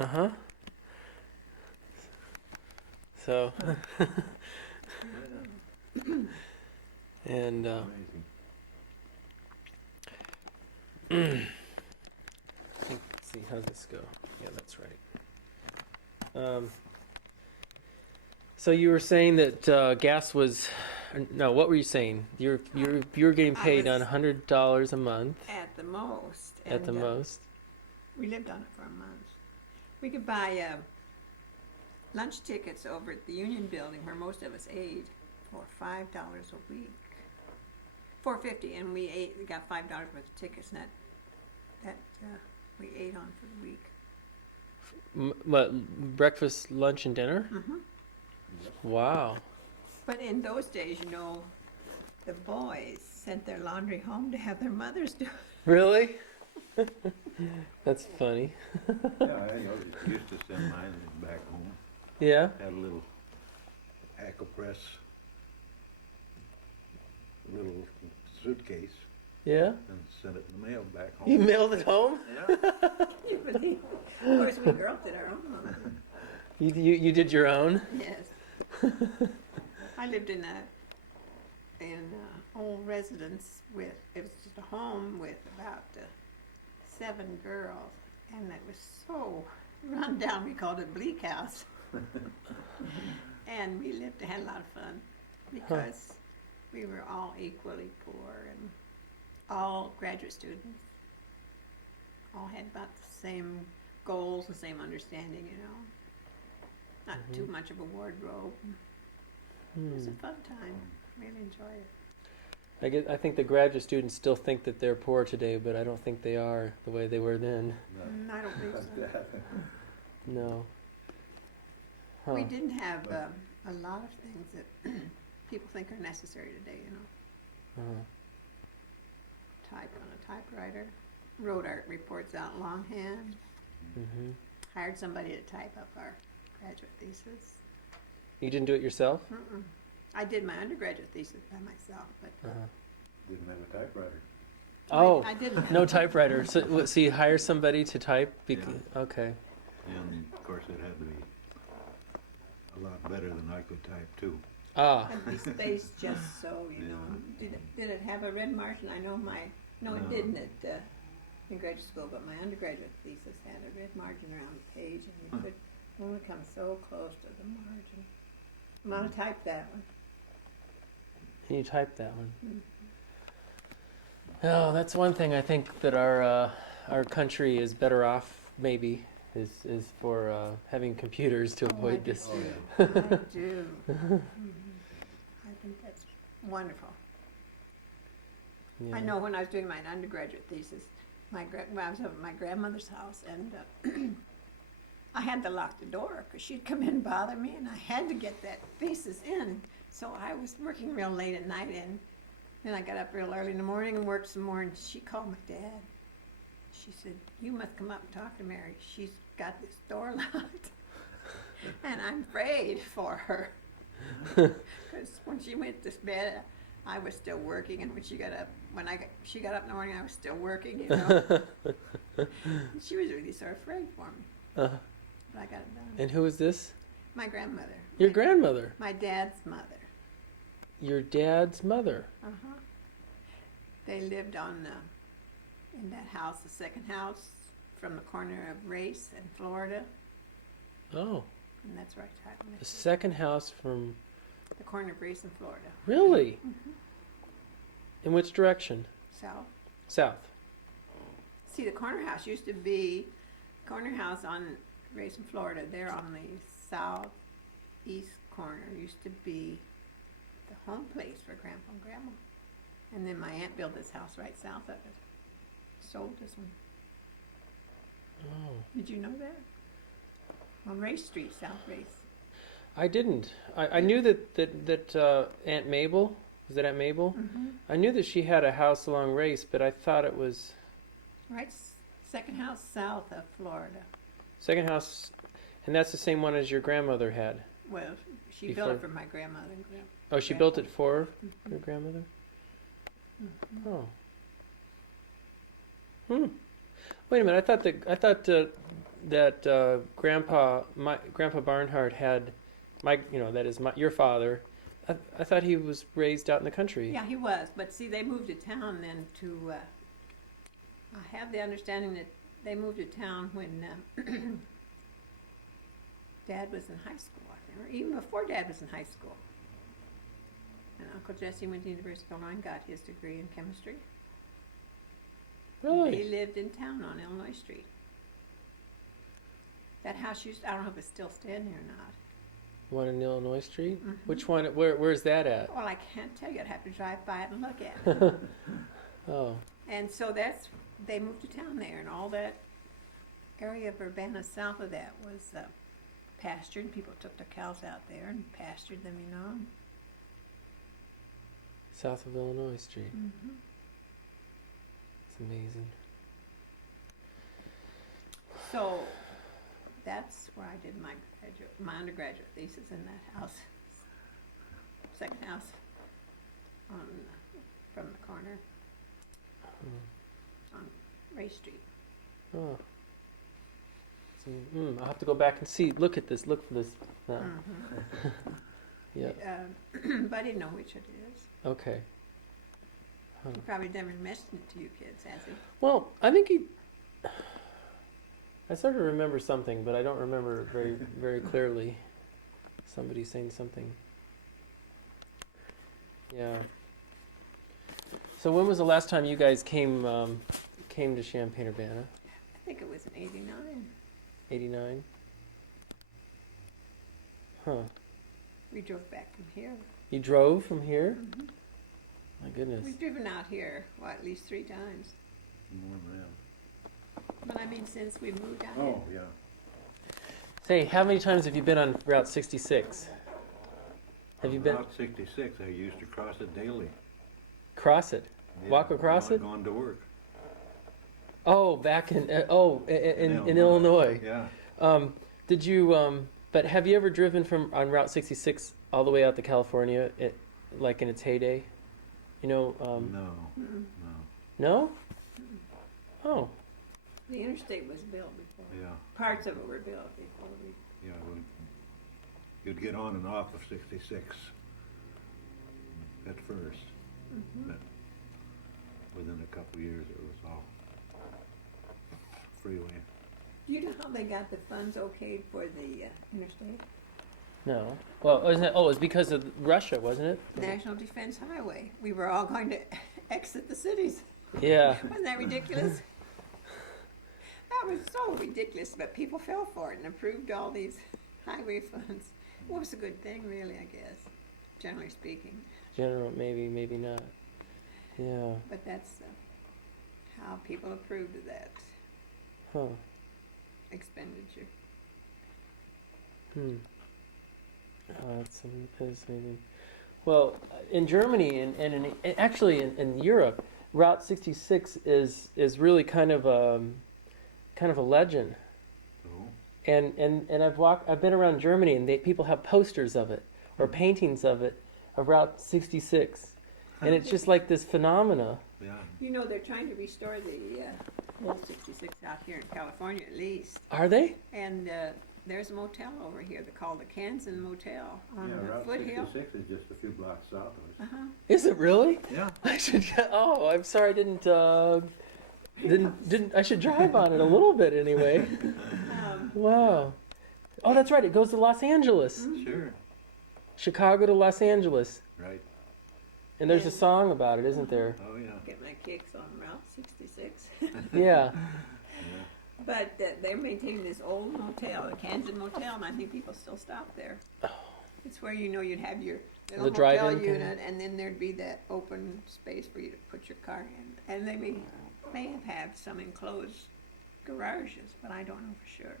Uh-huh. So, and Amazing. let's see, how's this go? Yeah, that's right. So you were saying that gas was, no, what were you saying? You're getting paid on $100 a month At the most. at the And, most. We lived on it for a month. We could buy lunch tickets over at the Union Building, where most of us ate, for $5 a week. $4.50, and we got $5 worth of tickets, and that we ate on for the week. What, breakfast, lunch, and dinner? Mm-hmm. Wow. But in those days, the boys sent their laundry home to have their mothers do it. Really? That's funny. Yeah, I used to send mine back home. Yeah? Had a little AquaPress, little suitcase, Yeah? and sent it in the mail back home. You mailed it home? Yeah. You believe? Of course, we girls did our own laundry. You did your own? Yes. I lived in an old residence it was just a home with about 7 girls, and it was so run down, we called it Bleak House. And we had a lot of fun because we were all equally poor and all graduate students. All had about the same goals, the same understanding, Not too much of a wardrobe. It was a fun time. Really enjoyed it. I think the graduate students still think that they're poor today, but I don't think they are the way they were then. I don't think so. No. Huh. We didn't have a lot of things that people think are necessary today, Uh-huh. Type on a typewriter, wrote our reports out longhand, Mm-hmm. hired somebody to type up our graduate thesis. You didn't do it yourself? Mm-mm. I did my undergraduate thesis by myself, but Uh-huh. Didn't have a typewriter. Oh, I didn't. no typewriter. So you hire somebody to type? Yeah. Okay. And of course it had to be a lot better than I could type too. Ah. And be spaced just so, Did it have a red margin? I know no, it No. didn't in graduate school, but my undergraduate thesis had a red margin around the page, and you could only come so close to the margin. I'm gonna type that one. Can you type that one? Mm-hmm. Oh, that's one thing I think that our country is better off, maybe, is for having computers to avoid I this. do. I do. I think that's wonderful. Yeah. I know when I was doing my undergraduate thesis, I was up at my grandmother's house, and I had to lock the door because she'd come in and bother me, and I had to get that thesis in. So I was working real late at night, and then I got up real early in the morning and worked some more, and she called my dad. She said, "You must come up and talk to Mary. She's got this door locked." And I'm afraid for her. Because when she went to bed, I was still working, and when she got up in the morning, I was still working, She was really sort of afraid for me. Uh-huh. But I got it done. And who is this? My grandmother. Your grandmother. My dad's mother. Your dad's mother. Uh-huh. They lived in that house, the second house, from the corner of Race and Florida, Oh, and that's right. the second house from... The corner of Race and Florida. Really? Mm-hmm. In which direction? South. South. See, the corner house used to be, on Race and Florida, there on the southeast corner used to be the home place for Grandpa and Grandma. And then my aunt built this house right south of it. Sold this one. Oh. Did you know that? On Race Street, South Race. I didn't. I knew that Aunt Mabel, was that Aunt Mabel? Mm-hmm. I knew that she had a house along Race, but I thought it was... Right, second house south of Florida. Second house, and that's the same one as your grandmother had. Well, she Before- built it for my grandmother and grandpa. Oh, she built it for your grandmother? Mm-hmm. Oh. Wait a minute. I thought my Grandpa Barnhart had your father. I thought he was raised out in the country. Yeah, he was, but see, they moved to town then to, I have the understanding that they moved to town when Dad was in high school, I think, or even before Dad was in high school. And Uncle Jesse went to the University of Illinois and got his degree in chemistry. Really? He lived in town on Illinois Street. That house I don't know if it's still standing or not. One in Illinois Street? Mhm. Which one? Where's that at? Well, I can't tell you. I'd have to drive by it and look at it. Oh, And so they moved to town there, and all that area of Urbana south of that was pastured. People took their cows out there and pastured them, you know. south of Illinois Street. Mm-hmm. It's amazing. So that's where I did my undergraduate thesis, in that house, second house from the corner on Ray Street. Oh. I'll have to go back and see. Look at this. Look for this. No. Mhm. Yeah. But I didn't know which it is. Okay. Huh. He probably never mentioned it to you kids, has he? Well, I think I sort of remember something, but I don't remember very, very clearly. Somebody saying something. Yeah. So when was the last time you guys came to Champaign-Urbana? I think it was in '89. 89? Huh. We drove back from here. You drove from here? Mhm. My goodness. We've driven out here, at least 3 times. More than that. But I mean, since we moved out Oh, here. yeah. Say, how many times have you been on Route 66? Have you been Route 66, I used to cross it daily. cross it? Yeah, Walk across it? Going to work. Oh, back in in Illinois. Yeah. Did you but have you ever driven on Route 66 all the way out to California like in its heyday? You know, No, Mm-mm. no. no? Oh, The interstate was built before. Yeah, Parts of it were built before we. yeah. You'd get on and off of 66 at first, Mhm. but within a couple years it was all freeway. Do you know how they got the funds okayed for the interstate? no. Well, wasn't it? Oh, it was because of Russia, wasn't it? National Defense Highway. We were all going to exit the cities. Yeah. Wasn't that ridiculous? That was so ridiculous, but people fell for it and approved all these highway funds. It was a good thing, really, I guess, generally speaking. General, maybe not. Yeah. But that's how people approved of that Huh. expenditure. Oh, that's amazing. Well, in Germany and actually in Europe, Route 66 is really kind of a legend. So, And I've been around Germany, and people have posters of it or paintings of Route 66, and it's just like this phenomena. yeah. You know, they're trying to restore the whole 66 out here in California, at least. Are they? And there's a motel over here called the Kansan Motel on Yeah, the Route Foothill. 66 is just a few blocks south of us. Uh-huh. Is it really? Yeah. I should. Oh, I'm sorry, I didn't. I should drive on it a little bit anyway. Wow. Oh, that's right. It goes to Los Angeles, Sure. Chicago to Los Angeles, Right. and there's a song about it, isn't there? Oh, yeah. Get my kicks on Route 66. Yeah. But they're maintaining this old motel, the Kansan Motel, and I think people still stop there. It's where you'd have your little The motel drive-in kind unit, and then there'd be that open space for you to put your car in. And they may have some enclosed garages, but I don't know for sure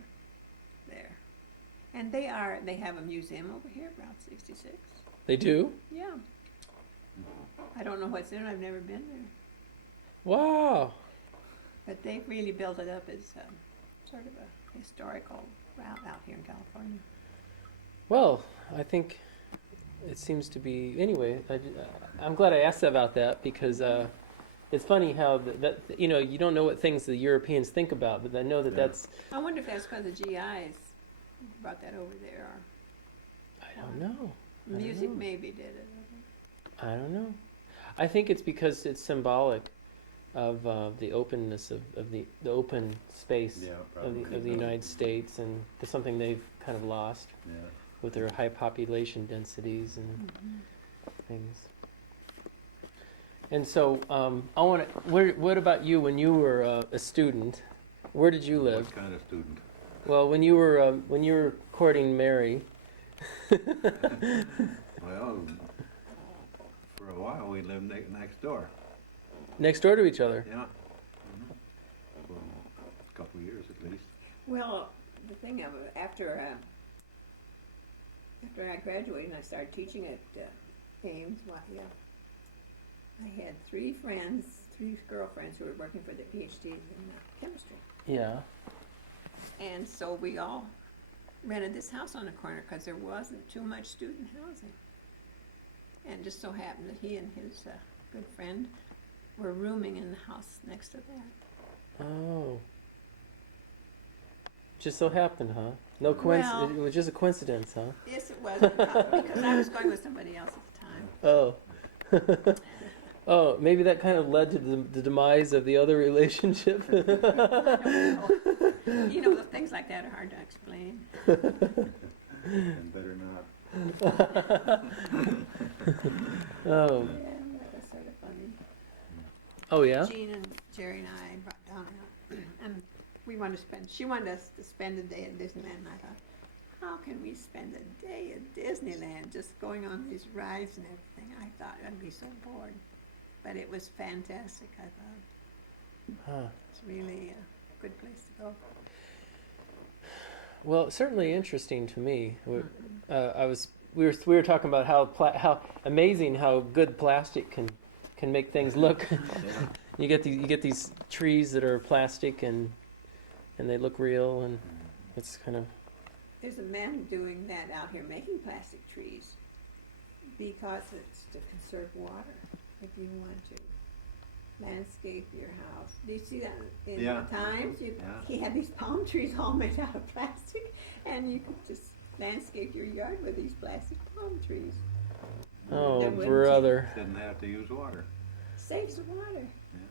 there. And they have a museum over here, Route 66. They do. Yeah. I don't know what's in it. I've never been there. Wow. But they've really built it up as sort of a historical route out here in California. Well, I think it seems to be. Anyway, I'm glad I asked about that because it's funny how that you know, you don't know what things the Europeans think about, but I know that Yeah. that's, I wonder if that's because the GIs brought that over there, or I don't know. I don't music know. maybe did it. I don't know. I think it's because it's symbolic of the openness of the open space Yeah, of probably. the United States, and it's something they've kind of lost Yeah. with their high population densities and Mm-hmm. things. And so, I want to. What about you when you were a student? Where did you live? What kind of student? Well, when you were courting Mary. Well, for a while we lived next door. Next door to each other. Yeah. For a couple of years at least. Well, the thing of it, after I graduated and I started teaching at Ames, I had three girlfriends who were working for their PhDs in chemistry. Yeah. And so we all rented this house on the corner because there wasn't too much student housing. And it just so happened that he and his good friend were rooming in the house next to that. Oh. Just so happened, huh? No coincidence. Well- It was just a coincidence, huh? Yes, it was, because I was going with somebody else at the time. Oh. Oh, maybe that kind of led to the demise of the other relationship. I don't know. You know, things like that are hard to explain. And better not. Oh. Yeah, that was sort of funny. Oh yeah. Jean and Jerry and I brought down and we wanted to she wanted us to spend a day at Disneyland, and I thought, how can we spend a day at Disneyland just going on these rides and everything? I thought I'd be so bored. But it was fantastic, I thought. Huh. It's really a good place to go. Well, certainly interesting to me. We were talking about how amazing how good plastic can make things look. Yeah. You get these trees that are plastic and they look real, and it's kind of. There's a man doing that out here, making plastic trees, because it's to conserve water. If you want to landscape your house, do you see that in Yeah. the Times? Yeah. He had these palm trees all made out of plastic, and you could just landscape your yard with these plastic palm trees. Oh, Then wouldn't brother. Didn't have to use water. Saves the water.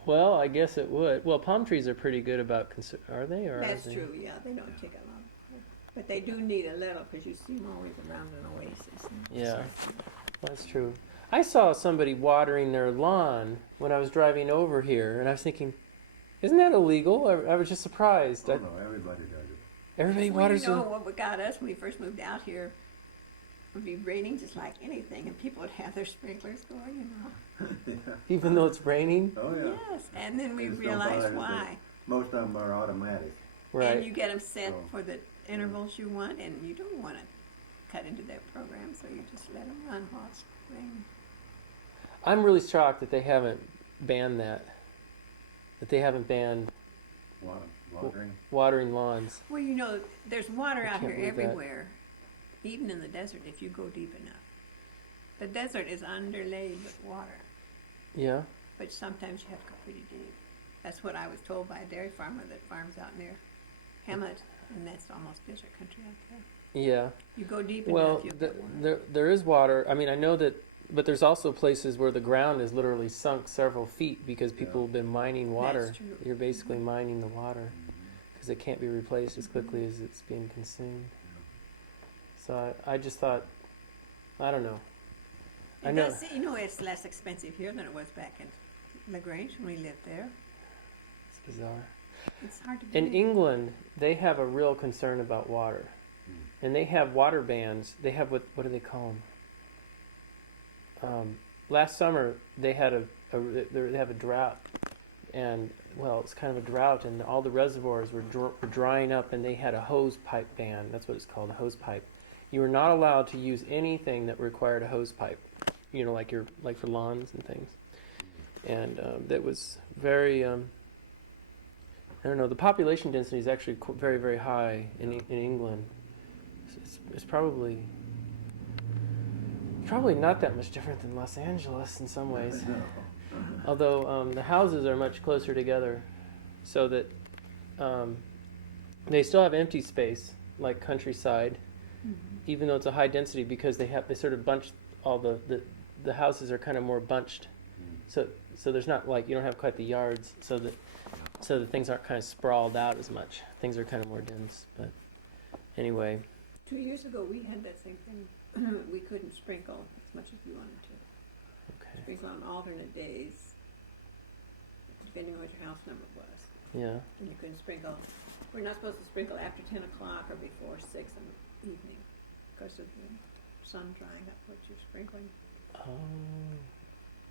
Well, I guess it would. Well, palm trees are pretty good about are they? Or That's are they? true. Yeah, they don't take a lot of water, but they do need a little because you see them always around an oasis. Yeah. That's true. I saw somebody watering their lawn when I was driving over here, and I was thinking, isn't that illegal? I was just surprised. Oh, no, everybody does it. Everybody Well, waters you know their. what got us when we first moved out here would be raining just like anything, and people would have their sprinklers going, you know. Even though it's raining? Oh, yeah. Yes, and then we Just don't realized bother why. Most of them are automatic. Right. And you get them set Oh. for the intervals you want, and you don't want to cut into their program, so you just let them run while it's raining. I'm really shocked that they haven't banned that. That they haven't banned Watering. watering lawns. Well, you know, there's water I out can't here believe that. everywhere, even in the desert if you go deep enough. The desert is underlaid with water, Yeah. but sometimes you have to go pretty deep. That's what I was told by a dairy farmer that farms out near Hemet, and that's almost desert country out there. Yeah. You go deep Well, enough, you'll get water. there is water. I mean, I know that, but there's also places where the ground is literally sunk several feet because people Yeah. have been mining water. That's true. You're basically mining the water because it can't be replaced as quickly as it's being consumed. So I just thought, I don't know. I It know. does, you know, it's less expensive here than it was back in LaGrange when we lived there. It's bizarre. It's hard to In believe. England, they have a real concern about water, and they have water bans. They have what do they call them? Last summer they had they have a drought, and well, it's kind of a drought, and all the reservoirs were drying up, and they had a hose pipe ban. That's what it's called, a hose pipe. You were not allowed to use anything that required a hose pipe, you know, like for lawns and things, and that was very. I don't know. The population density is actually very, very high in England. It's probably not that much different than Los Angeles in some ways. No. Although the houses are much closer together, so that they still have empty space, like countryside, even though it's a high density, because they sort of bunch all the houses are kind of more bunched, so there's not like you don't have quite the yards, so that things aren't kind of sprawled out as much. Things are kind of more dense, but anyway. 2 years ago, we had that same thing. We couldn't sprinkle as much as we wanted to. Okay. Sprinkle on alternate days, depending on what your house number was. Yeah. And you couldn't sprinkle. We're not supposed to sprinkle after 10 o'clock or before 6 in the evening because of the sun drying up what you're sprinkling. Oh.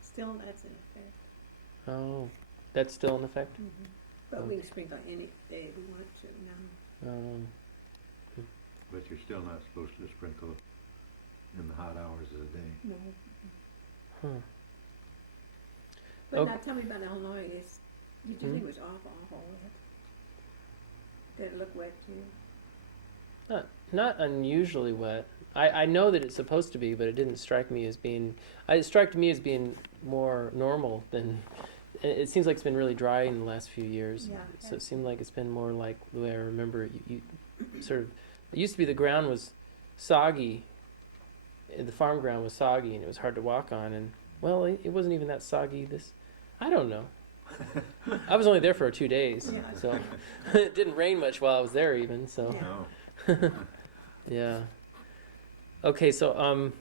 Still, that's in effect. Oh. That's still in effect? But we can sprinkle any day we want to now. But you're still not supposed to sprinkle in the hot hours of the day. No. Huh. But Okay. now tell me about Illinois. Did you think it was awful wet? Did it look wet to you? Not unusually wet. I know that it's supposed to be, but it didn't strike me as being. It struck me as being more normal than. It seems like it's been really dry in the last few years. Yeah. So it seemed like it's been more like the way I remember it. You sort of. It used to be the ground was soggy. The farm ground was soggy, and it was hard to walk on. And well, it wasn't even that soggy. I don't know. I was only there for 2 days, Yeah. so it didn't rain much while I was there even. So Yeah. No. yeah. Okay, so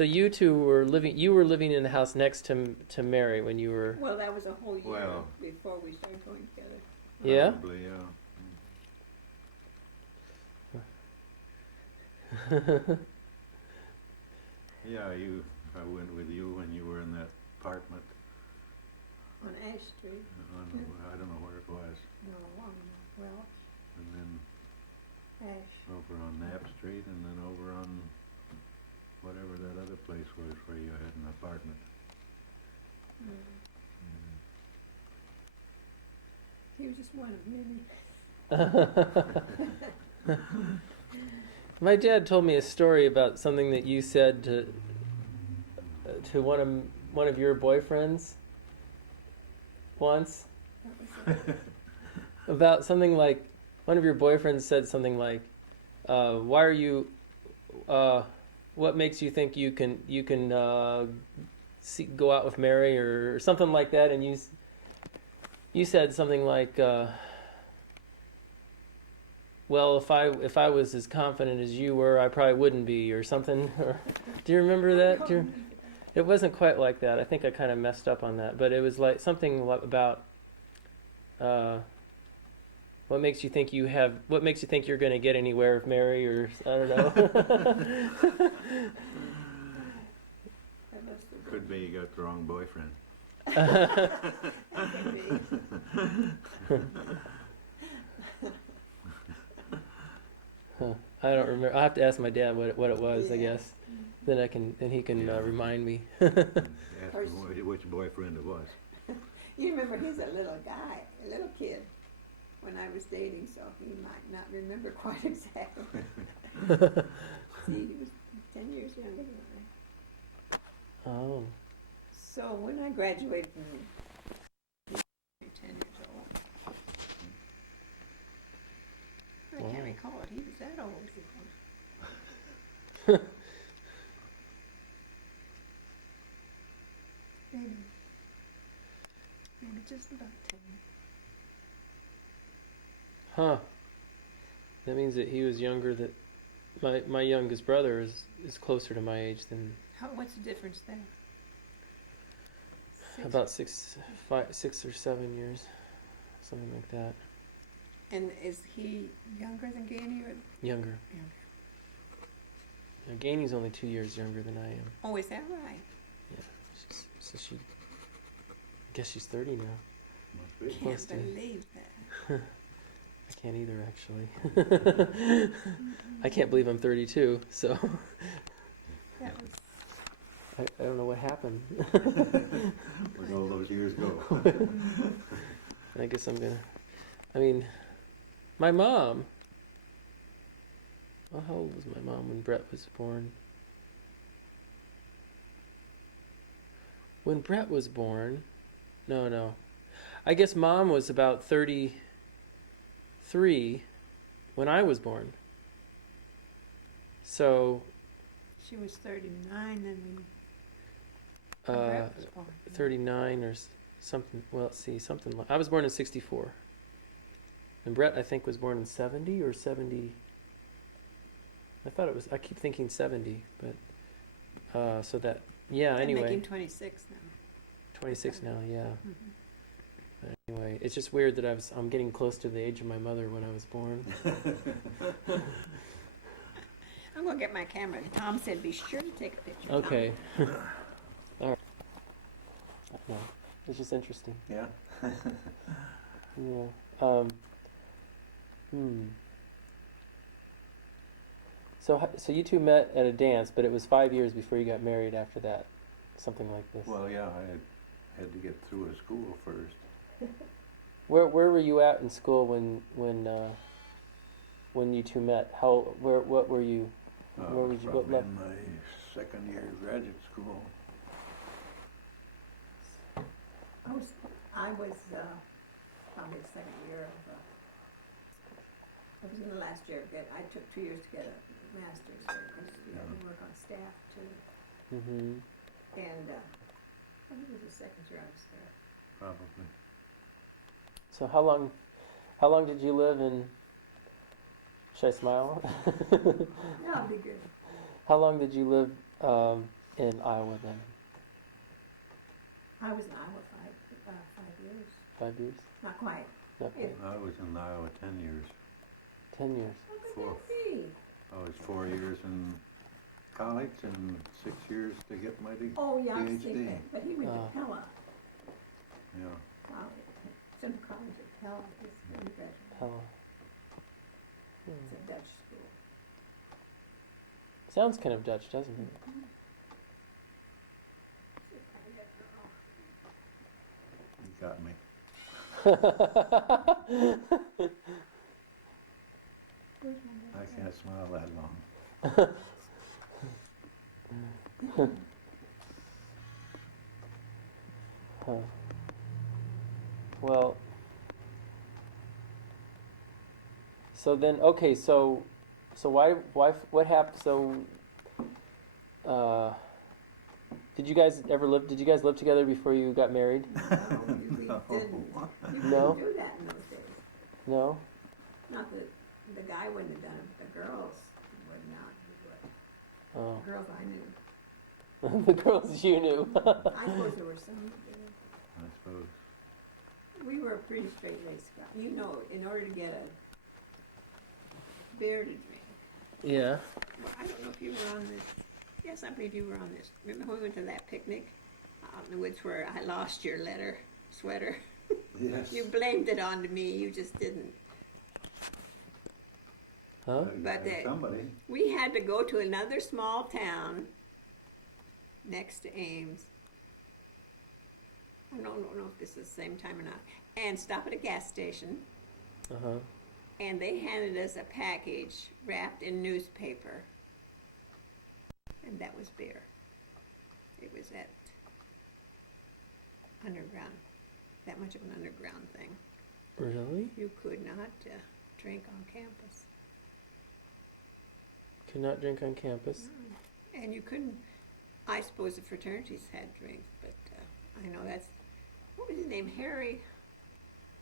you two were living. You were living in the house next to Mary when you were. Well, that was a whole year Well. before we started going together. Yeah. Probably, yeah. Yeah, I went with you when you were in that apartment On Ash Street. on, I don't know where it was, No, well, and then Ash. over on Knapp Street, and then over on whatever that other place was where you had an apartment. He was just one of many. My dad told me a story about something that you said to one of your boyfriends once. That was About something like one of your boyfriends said something like, "Why are you? What makes you think you can go out with Mary or something like that?" And you said something like, "Well, if I was as confident as you were, I probably wouldn't be," or something. Do you remember that? It wasn't quite like that. I think I kind of messed up on that, but it was like something about. What makes you think you're going to get anywhere with Mary, or I don't know. Could be you got the wrong boyfriend. Huh. I don't remember. I'll have to ask my dad what it was. I guess then he can remind me. Ask him which boyfriend it was. You remember he's a little guy, a little kid, when I was dating, so he might not remember quite exactly. See, he was 10 years younger than I. Oh. So when I graduated from he was 10 years old. I Wow. can't recall it. He was that old. Maybe just about 10. Huh. That means that he was younger. That my youngest brother is closer to my age than What's the difference there? about 6 or 7 years, something like that. And is he younger than Gainey or Younger. younger? Now, Gainey's only 2 years younger than I am. Oh, is that right? So I guess she's 30 now. Must be. Close Can't to. believe that. I can't either, actually. I can't believe I'm 32, so That was I don't know what happened. Where'd all those years go? I guess my mom. Well, how old was my mom when Brett was born? When Brett was born, No. I guess Mom was about 33 when I was born. So, She was 39 when uh, Brett was born. 39 or something. Well, let's see, something like. I was born in 64. And Brett, I think, was born in 70 or 70. I thought it was, I keep thinking 70, but, so that, yeah, I'm anyway. making 26 now. 26 now, yeah. Mhm. Anyway, it's just weird that I'm getting close to the age of my mother when I was born. I'm gonna get my camera. Tom said, "Be sure to take a picture." Tom. Okay. All right. No, it's just interesting. Yeah. Yeah. Um, So you two met at a dance, but it was 5 years before you got married after that, something like this. Well, yeah, I had to get through a school first. Where were you at in school when you two met? What were you? I Where was would you what probably level? in my second year of graduate school. I was probably the second year of. I was in the last year. I took 2 years to get a master's because you had to work on staff too. Mm-hmm. And I think it was the second year I was there. Probably. So how long did you live in? Should I smile? No, it'd be good. How long did you live in Iowa then? I was in Iowa 5 years. 5 years? Not quite. Okay. I was in Iowa 10 years. 10 years. What would that be? I was 4 years in college and 6 years to get my Oh, yeah, I was PhD. thinking. But he went to Pella. Yeah. Central College at Pella. His undergraduate. Pella. It's a Dutch school. Sounds kind of Dutch, doesn't it? See if I can get her off. You got me. Where's my I backpack? can't smile that long. Huh. Well, so then, okay, so what happened? So, did you guys live together before you got married? No, we No. didn't. You No? couldn't do that in those days. No? Not that the guy wouldn't have done it, but the girls would not do it. Oh. The girls I knew. The girls you knew. I suppose there were some that did. I suppose. We were a pretty straight-laced guy. You know, in order to get a beer to drink. Yeah. Well, I don't know if you were on this. Yes, I believe you were on this. Remember when we went to that picnic out in the woods where I lost your sweater? Yes. You blamed it on me. You just didn't. Huh? But somebody. we had to go to another small town next to Ames. I don't know if this is the same time or not. And stop at a gas station. Uh-huh. And they handed us a package wrapped in newspaper. And that was beer. It was at underground. That much of an underground thing. Really? You could not drink on campus. Could not drink on campus. And you couldn't, I suppose the fraternities had drinks, but I know that's, what was his name? Harry,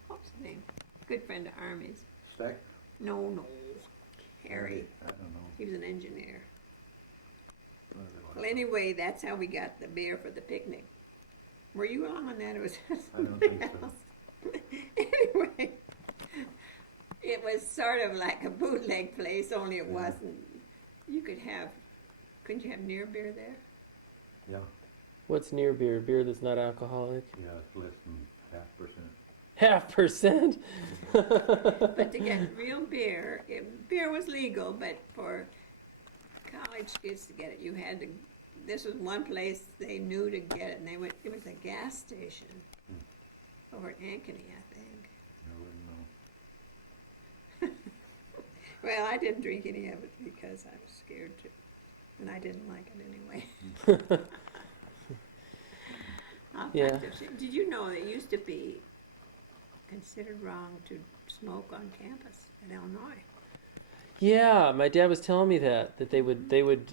what was his name? Good friend of Army's. Stack? No, Harry. I don't know. He was an engineer. What it was. Well, anyway, that's how we got the beer for the picnic. Were you along on that, or was it I don't think somebody so. else? Anyway, it was sort of like a bootleg place, only it Yeah. wasn't. Couldn't you have near beer there? Yeah. What's near beer? Beer that's not alcoholic? Yeah, it's less than 0.5%. 0.5%? But to get real beer, beer was legal, but for college kids to get it, you had to, this was one place they knew to get it, and it was a gas station over at Ankeny, I think. I wouldn't know. Well, I didn't drink any of it because I was scared to, and I didn't like it anyway. All Yeah. kinds of shit. Did you know it used to be considered wrong to smoke on campus in Illinois? Yeah, my dad was telling me that they would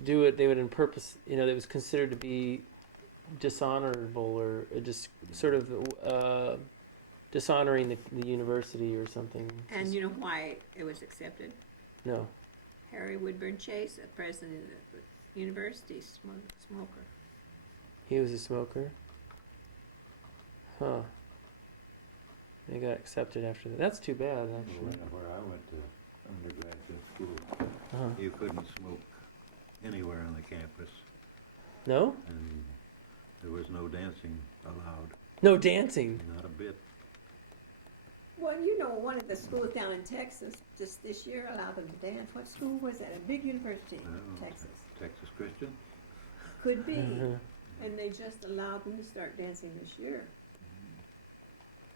do it. They would on purpose. You know, it was considered to be dishonorable or just sort of dishonoring the university or something. And Just- you know why it was accepted? no. Harry Woodburn Chase, the president of the university, smoker. He was a smoker? Huh. They got accepted after that. That's too bad, actually. Where I went to undergraduate school, Uh-huh. you couldn't smoke anywhere on the campus, No? and there was no dancing allowed, No dancing. not a bit. Well, you know, one of the schools down in Texas just this year allowed them to dance. What school was that? A big university in Oh, Texas. Texas Christian? Could be. Uh-huh. And they just allowed them to start dancing this year.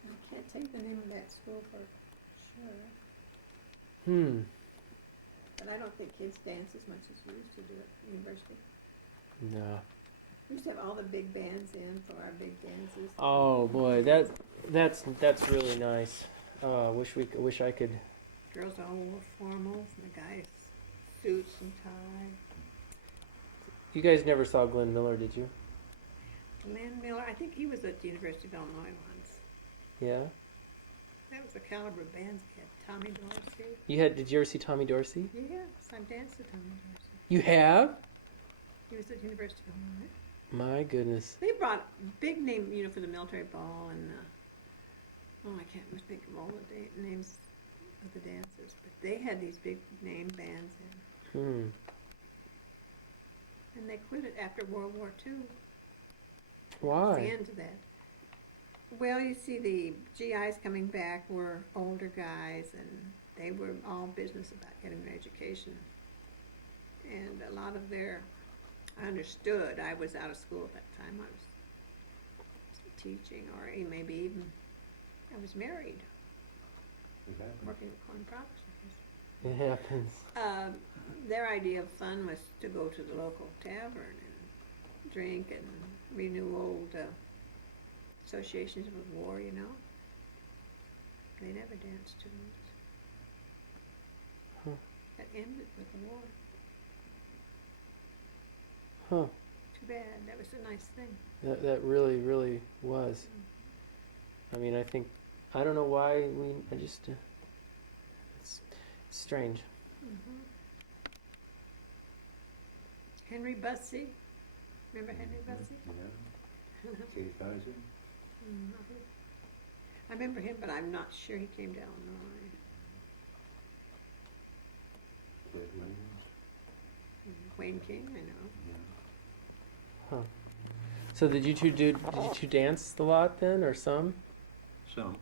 I can't tell you the name of that school for sure, Hmm. but I don't think kids dance as much as we used to do at the university. No. We used to have all the big bands in for our big dances. Oh boy, that's really nice. Wish I could. Girls all wore formals, and the guys suits and tie. You guys never saw Glenn Miller, did you? Glenn Miller, I think he was at the University of Illinois once. Yeah. That was the caliber of bands we had. Tommy Dorsey. Did you ever see Tommy Dorsey? Yes, I've danced with Tommy Dorsey. You have? He was at the University of Illinois. My goodness. They brought big name, you know, for the military ball and I can't think of all the names of the dances, but they had these big name bands in, Hmm. and they quit it after World War II. The Why? end of that. Well, you see, the GIs coming back were older guys, and they were all business about getting their education. And a lot of I understood, I was out of school at that time, I was teaching, or maybe even, I was married, working at Corn Products. It happens. Their idea of fun was to go to the local tavern and drink and renew old associations with war, you know. They never danced too much. Huh. That ended with the war. Huh. Too bad. That was a nice thing. That really, really was. I mean, I don't know why it's strange. Mm-hmm. Henry Bussey. Remember Henry Bussey? Yeah. Kate Kaiser? Mhm. I remember him, but I'm not sure he came to Illinois. Fred Williams? Wayne King, I know. Yeah. Huh. So did you two dance a lot then, or some? Some.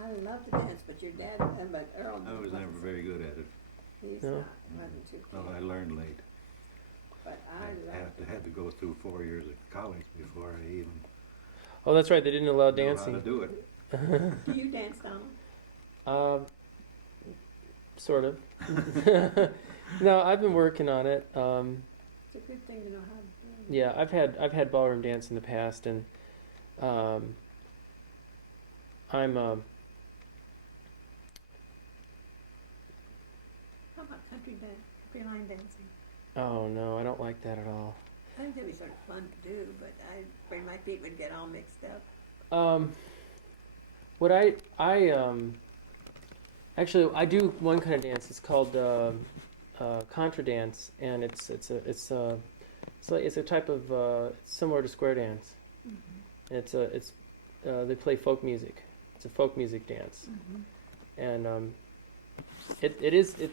I love to dance, but your dad, but Earl. I was never very good at it. He's No? not, wasn't too No, keen. I learned late. But I I loved had to go through 4 years of college before I even Oh, that's right. They didn't allow knew how to dancing. do it. it. Do you dance, Donald? Sort of. No, I've been working on it. It's a good thing to know how to do. Yeah, I've had ballroom dance in the past, and I'm How about country line dancing? oh no, I don't like that at all. I think it'd be sort of fun to do, but my feet would get all mixed up. What I actually I do one kind of dance. It's called contra dance, and it's a type of similar to square dance. Mm-hmm. And they play folk music. It's a folk music dance, Mm-hmm. and it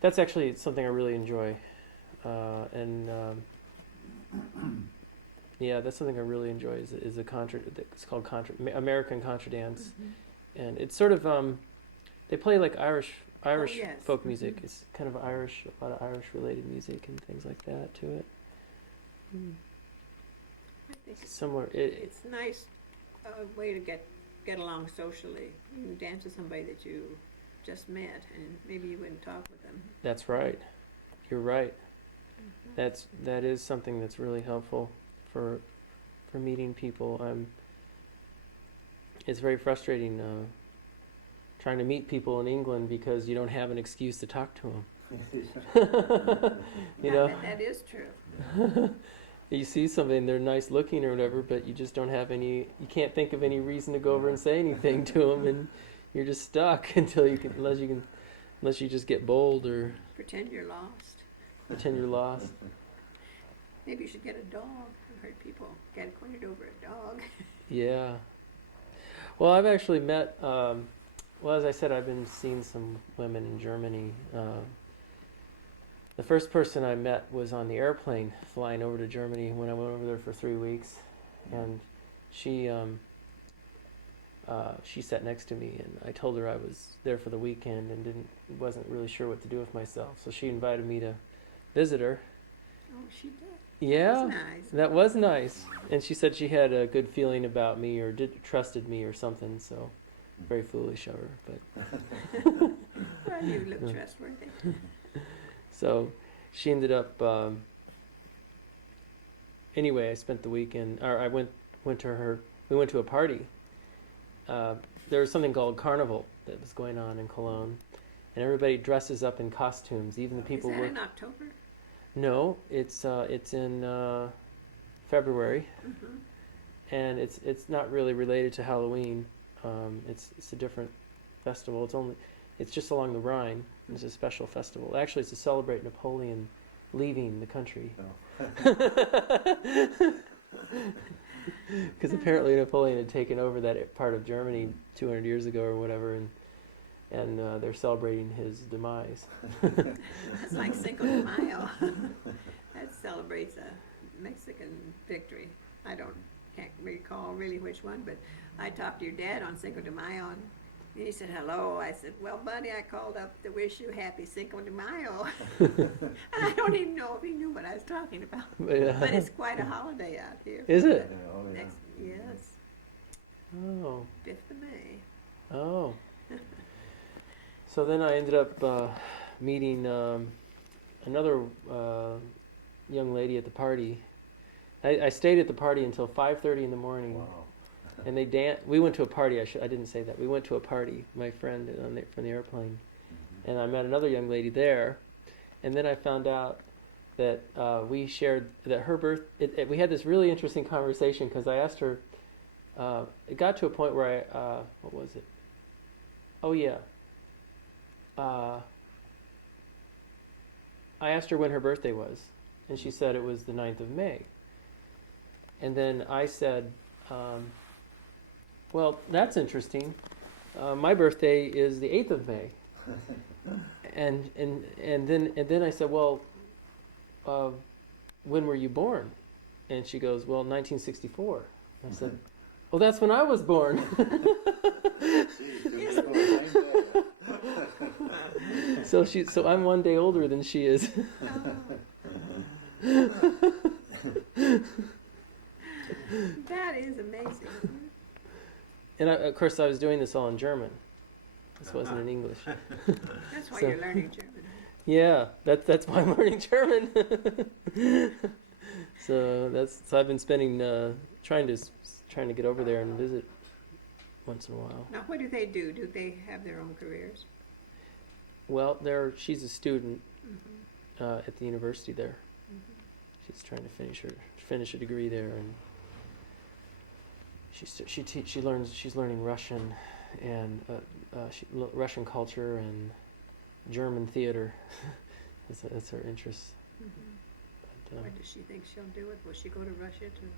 that's actually something I really enjoy, and yeah, that's something I really enjoy. Is a contra. It's called American contra dance, and it's sort of they play like Irish yes. folk music. Mhm. It's kind of Irish, a lot of Irish related music and things like that to it. I think Similar. it's nice way to get along socially. You can dance with somebody that you just met, and maybe you wouldn't talk with them. That's right. You're right. That is something that's really helpful for for meeting people. It's very frustrating trying to meet people in England because you don't have an excuse to talk to them. You know, That is true. you see something, they're nice looking or whatever, but you just don't have any. You can't think of any reason to go over and say anything to them, and you're just stuck until you can, unless you just get bold or Pretend you're lost. pretend you're lost. Maybe you should get a dog. I've heard people get acquainted over a dog. Yeah. Well, I've actually met. Well, as I said, I've been seeing some women in Germany. The first person I met was on the airplane flying over to Germany when I went over there for 3 weeks, and she sat next to me, and I told her I was there for the weekend and wasn't really sure what to do with myself, so she invited me to visit her. Oh, she did. Yeah, That's nice. that was nice, and she said she had a good feeling about me or trusted me or something. So, very foolish of her, but. Well, you look trustworthy. So she ended up. Anyway, I spent the weekend, or I went to her. We went to a party. There was something called Carnival that was going on in Cologne, and everybody dresses up in costumes. Even the people Is that work. in October? No, it's in February, and it's not really related to Halloween. It's a different festival. It's just along the Rhine. It's a special festival. Actually, it's to celebrate Napoleon leaving the country. Because apparently Napoleon had taken over that part of Germany 200 years ago or whatever, and they're celebrating his demise. That's like Cinco de Mayo. That celebrates a Mexican victory. Can't recall really which one, but I talked to your dad on Cinco de Mayo, and he said hello. I said, well, buddy, I called up to wish you happy Cinco de Mayo. And I don't even know if he knew what I was talking about. But it's quite a holiday out here. Is it? Yes, Oh. 5th of May. Oh. So then I ended up meeting another young lady at the party. I stayed at the party until 5:30 in the morning. Wow. And we went to a party. I didn't say that. We went to a party. My friend from the airplane, and I met another young lady there. And then I found out that we shared that her birth. We had this really interesting conversation because I asked her. It got to a point where what was it? Oh yeah. I asked her when her birthday was, and she said it was the 9th of May. And then I said, well, that's interesting. My birthday is the 8th of May. and then I said, well, when were you born? And she goes, well, 1964. I said, well, that's when I was born. So I'm one day older than she is. That is amazing. And of course, I was doing this all in German. This wasn't in English. That's why you're learning German. Yeah, that's why I'm learning German. So I've been spending trying to get over there and visit once in a while. Now, what do they do? Do they have their own careers? She's a student at the university there. She's trying to finish a degree there, and she's learning Russian and Russian culture and German theater. That's her interest. But, What does she think she'll do it? Will she go to Russia too?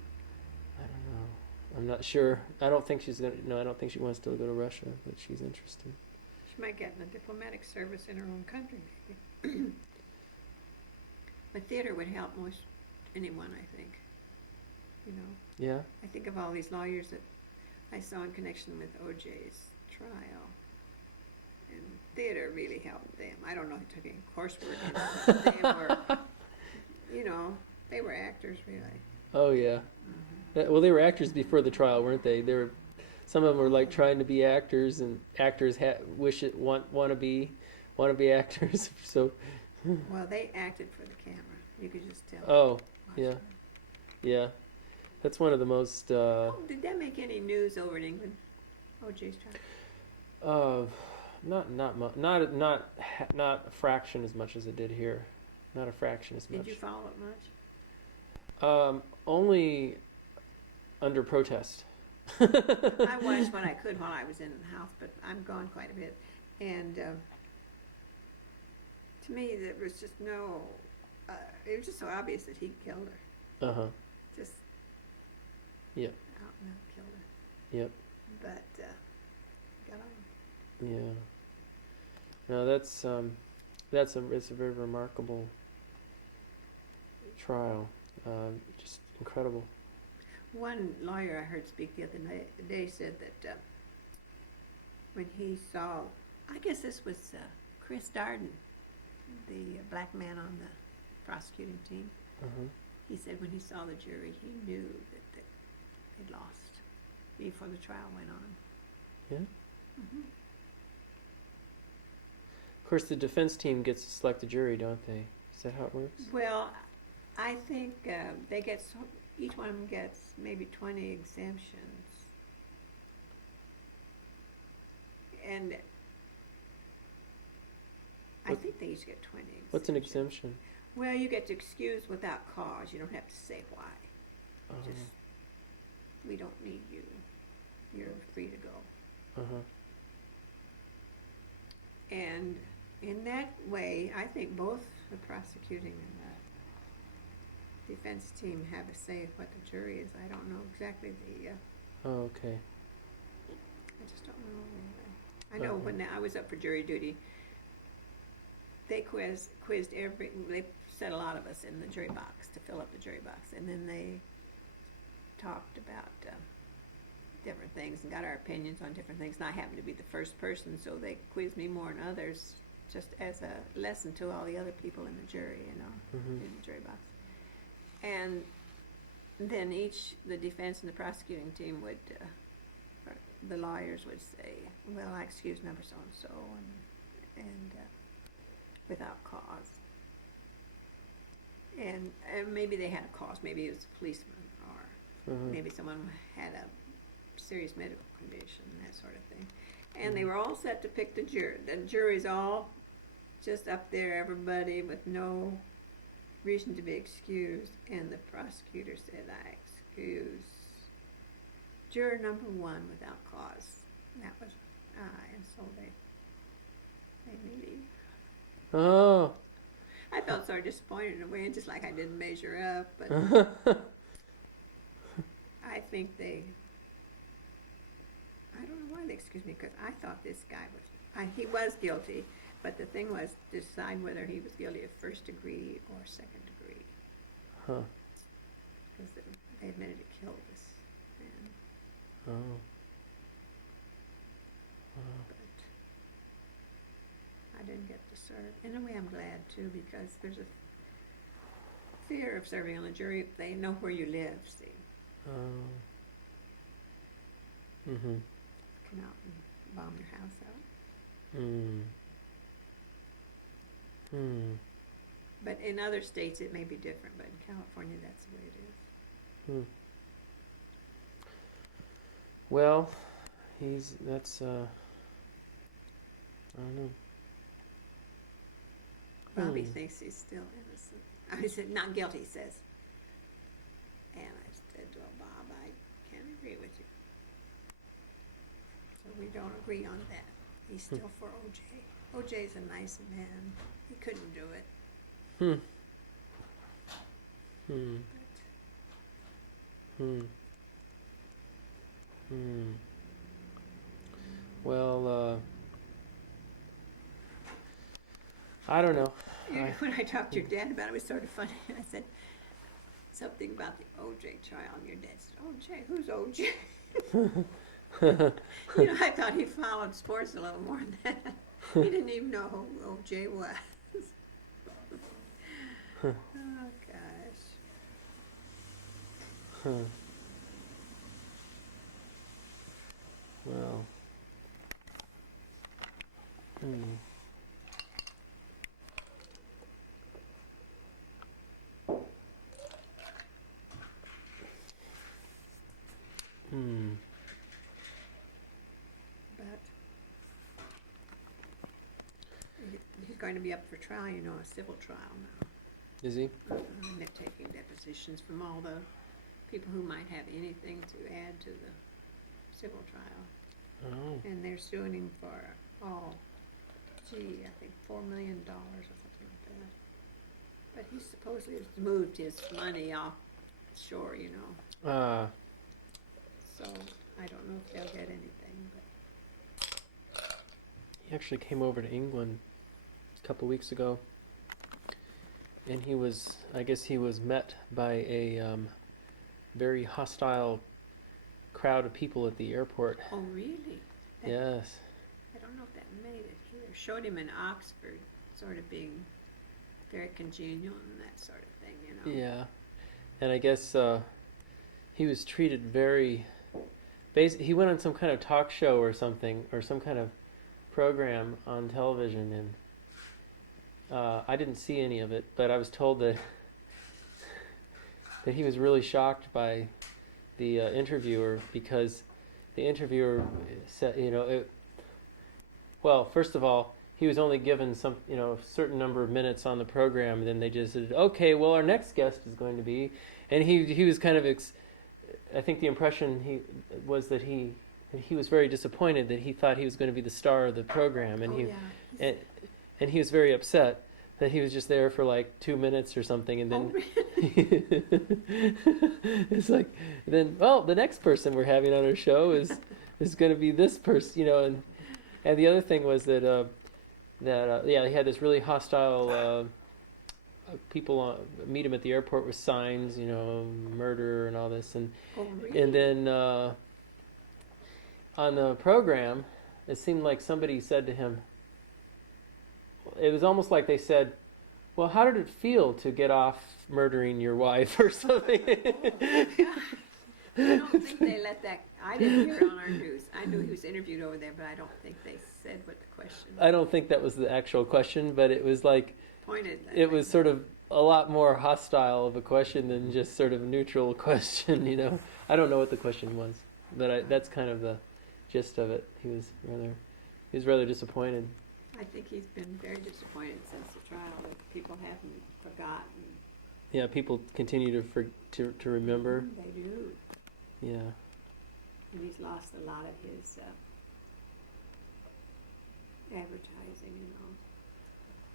I don't know. I'm not sure. I don't think she's gonna. No, I don't think she wants to go to Russia, but she's interested. She might get in the diplomatic service in her own country, maybe. But theater would help most anyone, I think. You know, Yeah. I think of all these lawyers that I saw in connection with O.J.'s trial, and theater really helped them. I don't know if it took any coursework, but they were, they were actors, really. Oh yeah. Well, they were actors before the trial, weren't they? Some of them were like trying to be actors, and actors want to be actors. So. Well, they acted for the camera. You could just tell. Oh, yeah, yeah. That's one of the most. Did that make any news over in England? O.J.'s trial. Not a fraction as much as it did here. Not a fraction as much. Did you follow it much? Only under protest. I watched what I could while I was in the house, but I'm gone quite a bit. And to me, there was just no. It was just so obvious that he killed her. Uh huh. Just. Yep. Out and out killed her. Yep. But got on. Yeah. No, it's a very remarkable trial. Just incredible. One lawyer I heard speak the other day said that when he saw, I guess this was Chris Darden, the black man on the prosecuting team. Uh-huh. He said when he saw the jury, he knew that they'd lost before the trial went on. Yeah. Mm-hmm. Of course, the defense team gets to select a jury, don't they? Is that how it works? Well, I think they get each one of them gets maybe 20 exemptions, and I think they each get 20 exemptions. What's an exemption? Well, you get to excuse without cause. You don't have to say why. Just, we don't need you. You're free to go. Uh-huh. And in that way, I think both the prosecuting and the defense team have a say what the jury is. I don't know exactly the. Oh, okay. I just don't know. I know when I was up for jury duty, they quizzed they set a lot of us in the jury box to fill up the jury box, and then they talked about different things and got our opinions on different things. And I happened to be the first person, so they quizzed me more than others, just as a lesson to all the other people in the jury, Mm-hmm. in the jury box. And then the defense and the prosecuting team would, or the lawyers would say, well, I excuse number so-and-so, and without cause. And maybe they had a cause. Maybe it was a policeman, or maybe someone had a serious medical condition, that sort of thing. And they were all set to pick the jury. The jury's all just up there, everybody with no reason to be excused. And the prosecutor said, I excuse juror number 1 without cause. And that was I, and so they made me leave. Oh. I felt sort of disappointed in a way, just like I didn't measure up, but I think I don't know why they excused me, because I thought this guy he was guilty, but the thing was to decide whether he was guilty of first degree or second degree. Huh. Because they admitted to kill this man. Oh. But I didn't get to serve. In a way, I'm glad too, because there's a fear of serving on the jury. They know where you live, see. Oh. Mm-hmm. Come out and bomb your house out. Mm. Hmm. But in other states, it may be different. But in California, that's the way it is. Hmm. Well, that's I don't know. Bobby thinks he's still innocent. I said, not guilty, he says. And I said, well, Bob, I can't agree with you. So we don't agree on that. He's still for O.J. O.J.'s a nice man. He couldn't do it. Hmm. Hmm. But Hmm. Hmm. Well, I don't know. when I talked to your dad about it, it was sort of funny. I said something about the O.J. trial, and your dad said, O.J., who's O.J.? I thought he followed sports a little more than that. He didn't even know who O.J. was. Oh, gosh. Huh. Well. Hmm. going to be up for trial, you know, a civil trial now. Is he? And they're taking depositions from all the people who might have anything to add to the civil trial. Oh. And they're suing him for, I think $4 million or something like that. But he supposedly has moved his money off shore, you know. So I don't know if they'll get anything. But He actually came over to England a couple weeks ago, and I guess he was met by a very hostile crowd of people at the airport. oh, really? Yes. I don't know if that made it here. Showed him in Oxford, sort of being very congenial and that sort of thing, you know. Yeah. And I guess he was treated very... he went on some kind of talk show or something, or some kind of program on television, and I didn't see any of it, but I was told that that he was really shocked by the interviewer, because the interviewer said, well, first of all, he was only given some, a certain number of minutes on the program, and then they just said, okay, well, our next guest is going to be, and he was kind of, I think the impression was that he was very disappointed, that he thought he was going to be the star of the program, and and he was very upset that he was just there for like 2 minutes or something, and then it's like, then, well, the next person we're having on our show is going to be this person, and the other thing was that he had this really hostile people meet him at the airport with signs, murder and all this, and and then on the program, it seemed like somebody said to him, it was almost like they said, well, how did it feel to get off murdering your wife or something? I don't think they let that. I didn't hear it on our news. I knew he was interviewed over there, but I don't think they said what the question was. I don't think that was the actual question, but it was like, Pointed. It was sort of a lot more hostile of a question than just sort of a neutral question, I don't know what the question was, but that's kind of the gist of it. He was rather disappointed. I think he's been very disappointed since the trial that people haven't forgotten. Yeah, people continue to remember. They do. Yeah. And he's lost a lot of his advertising,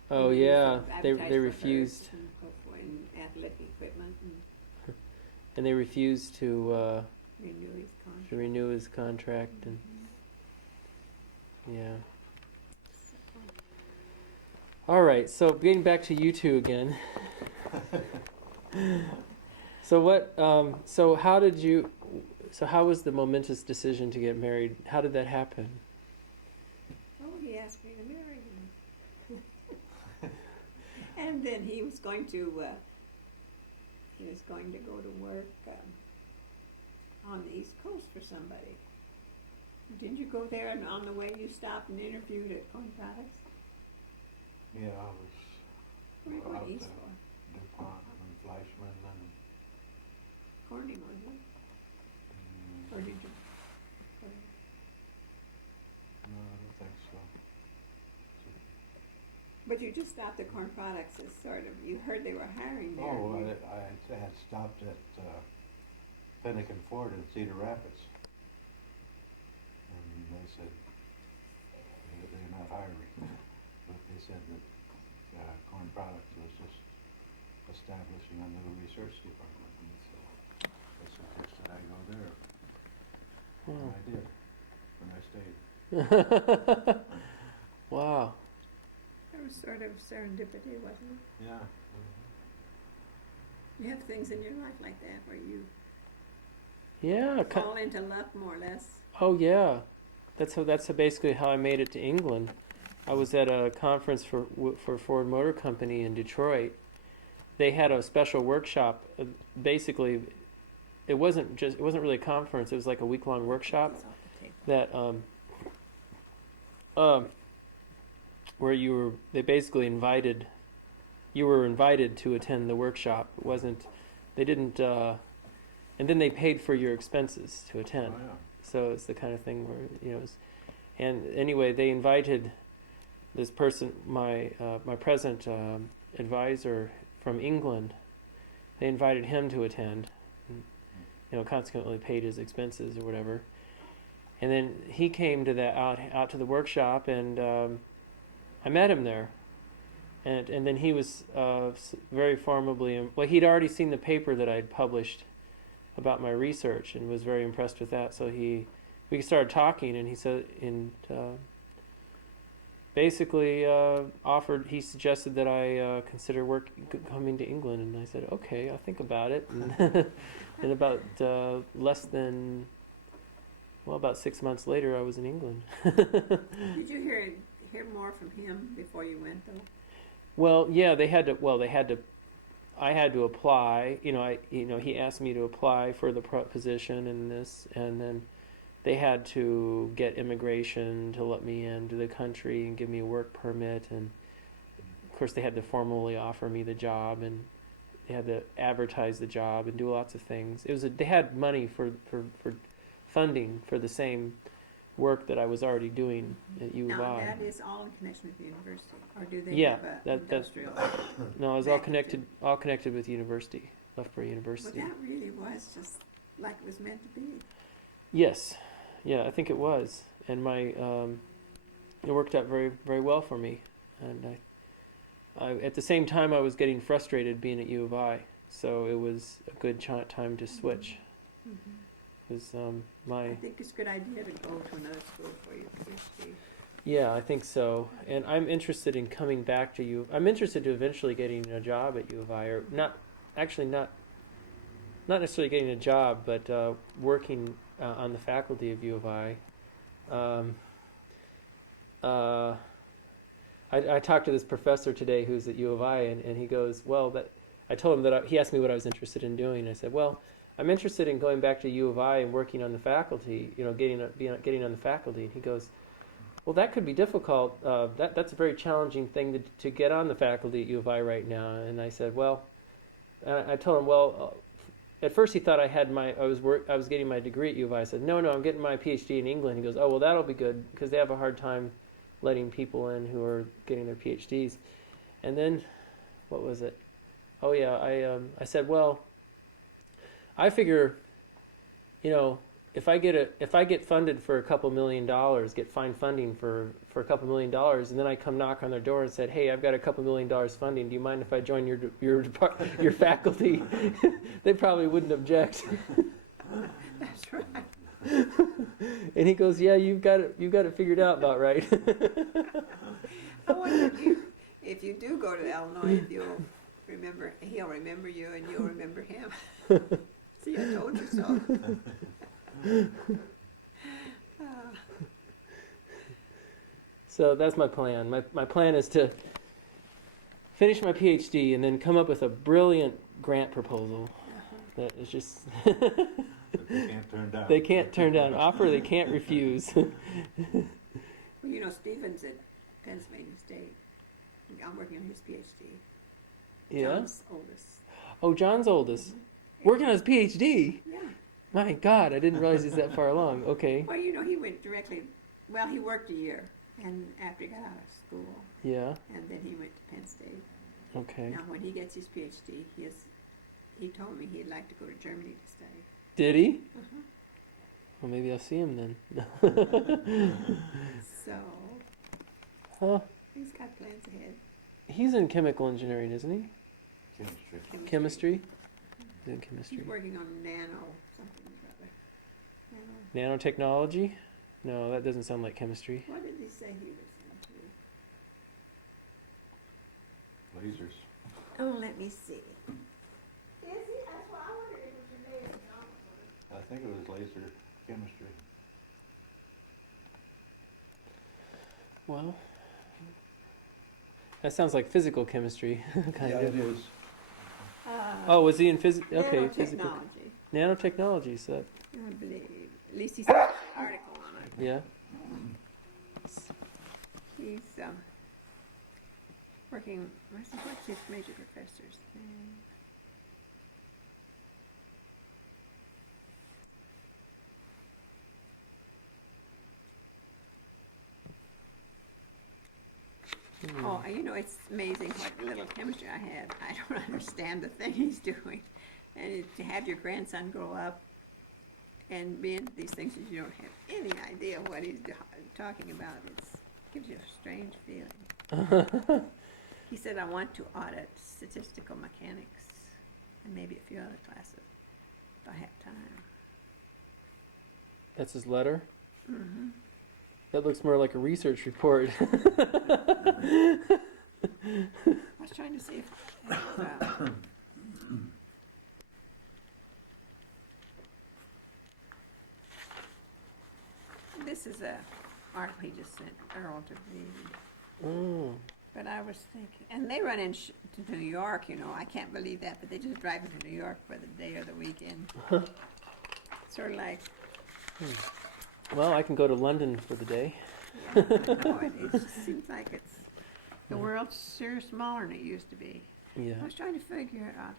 Oh And yeah, they advertised for refused, Hearst and athletic equipment and they refused to renew his contract. contract, and yeah. All right, so getting back to you two again. So what? So how was the momentous decision to get married? How did that happen? Oh, he asked me to marry him. And then he was going to go to work on the East Coast for somebody. Didn't you go there, and on the way you stopped and interviewed at Kooi Products? Yeah, I was Where were you out going east to for? DuPont and Fleischmann and Corning, wasn't it? Or did you? no, I don't think so. But you just stopped at Corn Products as sort of, you heard they were hiring there. Oh, I had stopped at Pentagon Ford in Cedar Rapids. And they said they're not hiring. But they said that Corn Products was just establishing a new research department. And so they suggested I go there. And I did. And I stayed. Wow. That was sort of serendipity, wasn't it? Yeah. You have things in your life like that where you Yeah. fall into luck, more or less. Oh yeah, that's basically how I made it to England. I was at a conference for Ford Motor Company in Detroit. They had a special workshop. Basically, it wasn't really a conference. It was like a week-long workshop It's off the table. that where they basically you were invited to attend the workshop. It wasn't, they didn't, and then they paid for your expenses to attend. Oh, yeah. So it's the kind of thing where, and anyway, they invited this person, my present advisor from England, they invited him to attend, and, consequently paid his expenses or whatever. And then he came to out to the workshop, and I met him there. And then he was very formally, he'd already seen the paper that I'd published about my research and was very impressed with that. So we started talking, and he said, basically he suggested that I consider coming to England, and I said, okay, I'll think about it. And about about 6 months later, I was in England. Did you hear more from him before you went, though? Well, yeah, they had to. I had to apply. He asked me to apply for the position and this, and then they had to get immigration to let me into the country and give me a work permit, and of course they had to formally offer me the job, and they had to advertise the job and do lots of things. They had money for funding for the same work that I was already doing at U of Now, I. that is all in connection with the university, or do they Yeah, have that's industrial? no, I was all connected with university, Loughborough University. Well, that really was just like it was meant to be. Yes, yeah, I think it was, and it worked out very, very well for me. And I at the same time, I was getting frustrated being at U of I, so it was a good time to switch. Mm-hmm. It was I think it's a good idea to go to another school for your PhD. Yeah, I think so, and I'm interested in coming back to U. I'm interested to eventually getting a job at U of I, or not necessarily getting a job, but working on the faculty of U of I. I talked to this professor today who's at U of I, and he goes, well, I told him that he asked me what I was interested in doing. I said, well, I'm interested in going back to U of I and working on the faculty, getting on the faculty. And he goes, well, that could be difficult. That's a very challenging thing to get on the faculty at U of I right now. And I said, well, I told him, well, at first he thought I was getting my degree at U of I. I said, no, I'm getting my PhD in England. He goes, oh, well, that'll be good, because they have a hard time letting people in who are getting their PhDs. And then, what was it? Oh yeah, I said, well, I figure, if I get funded for a couple $1 million, get fine funding for a couple $1 million, and then I come knock on their door and said, hey, I've got a couple $1 million funding. Do you mind if I join your faculty? They probably wouldn't object. That's right. And he goes, yeah, you've got it figured out about right. I wonder if you do go to Illinois, if he'll remember you and you'll remember him. See, I told you so. So that's my plan. My plan is to finish my PhD and then come up with a brilliant grant proposal that is just They can't turn down. they can't turn down an offer they can't refuse. Well, Stephen's at Pennsylvania State. I'm working on his PhD. Yeah. John's oldest. Oh, John's oldest. Working on his PhD. Yeah. My God, I didn't realize he's that far along. Okay. Well, he went directly. Well, he worked a year, and after he got out of school, Yeah. and then he went to Penn State. Okay. Now, when he gets his PhD, he told me he'd like to go to Germany to study. Did he? Uh-huh. Well, maybe I'll see him then. So Huh? he's got plans ahead. He's in chemical engineering, isn't he? Chemistry. Chemistry. He's in chemistry. He's working on nano something or other. Nano. Nanotechnology? No, that doesn't sound like chemistry. What did he say he was into? Lasers. Oh, let me see. I think it was laser chemistry. Well, that sounds like physical chemistry, kind Yeah, of. it is. Oh, was he in okay, physical Nanotechnology, nanotechnology? So I believe. At least he said an article on it. yeah. He's working. What's his major professor's name? you know, it's amazing what little chemistry I have. I don't understand the thing he's doing. And to have your grandson grow up and be into these things that you don't have any idea what he's talking about, it gives you a strange feeling. He said, I want to audit statistical mechanics and maybe a few other classes if I have time. That's his letter? Mm-hmm. That looks more like a research report. I was trying to see if this is a article he just sent Earl to read. Mm. But I was thinking, and they run into New York, you know. I can't believe that, but they just drive into New York for the day or the weekend. Sort of like. Well, I can go to London for the day. Yeah, I know it just seems like the world's sure smaller than it used to be. Yeah. I was trying to figure it out.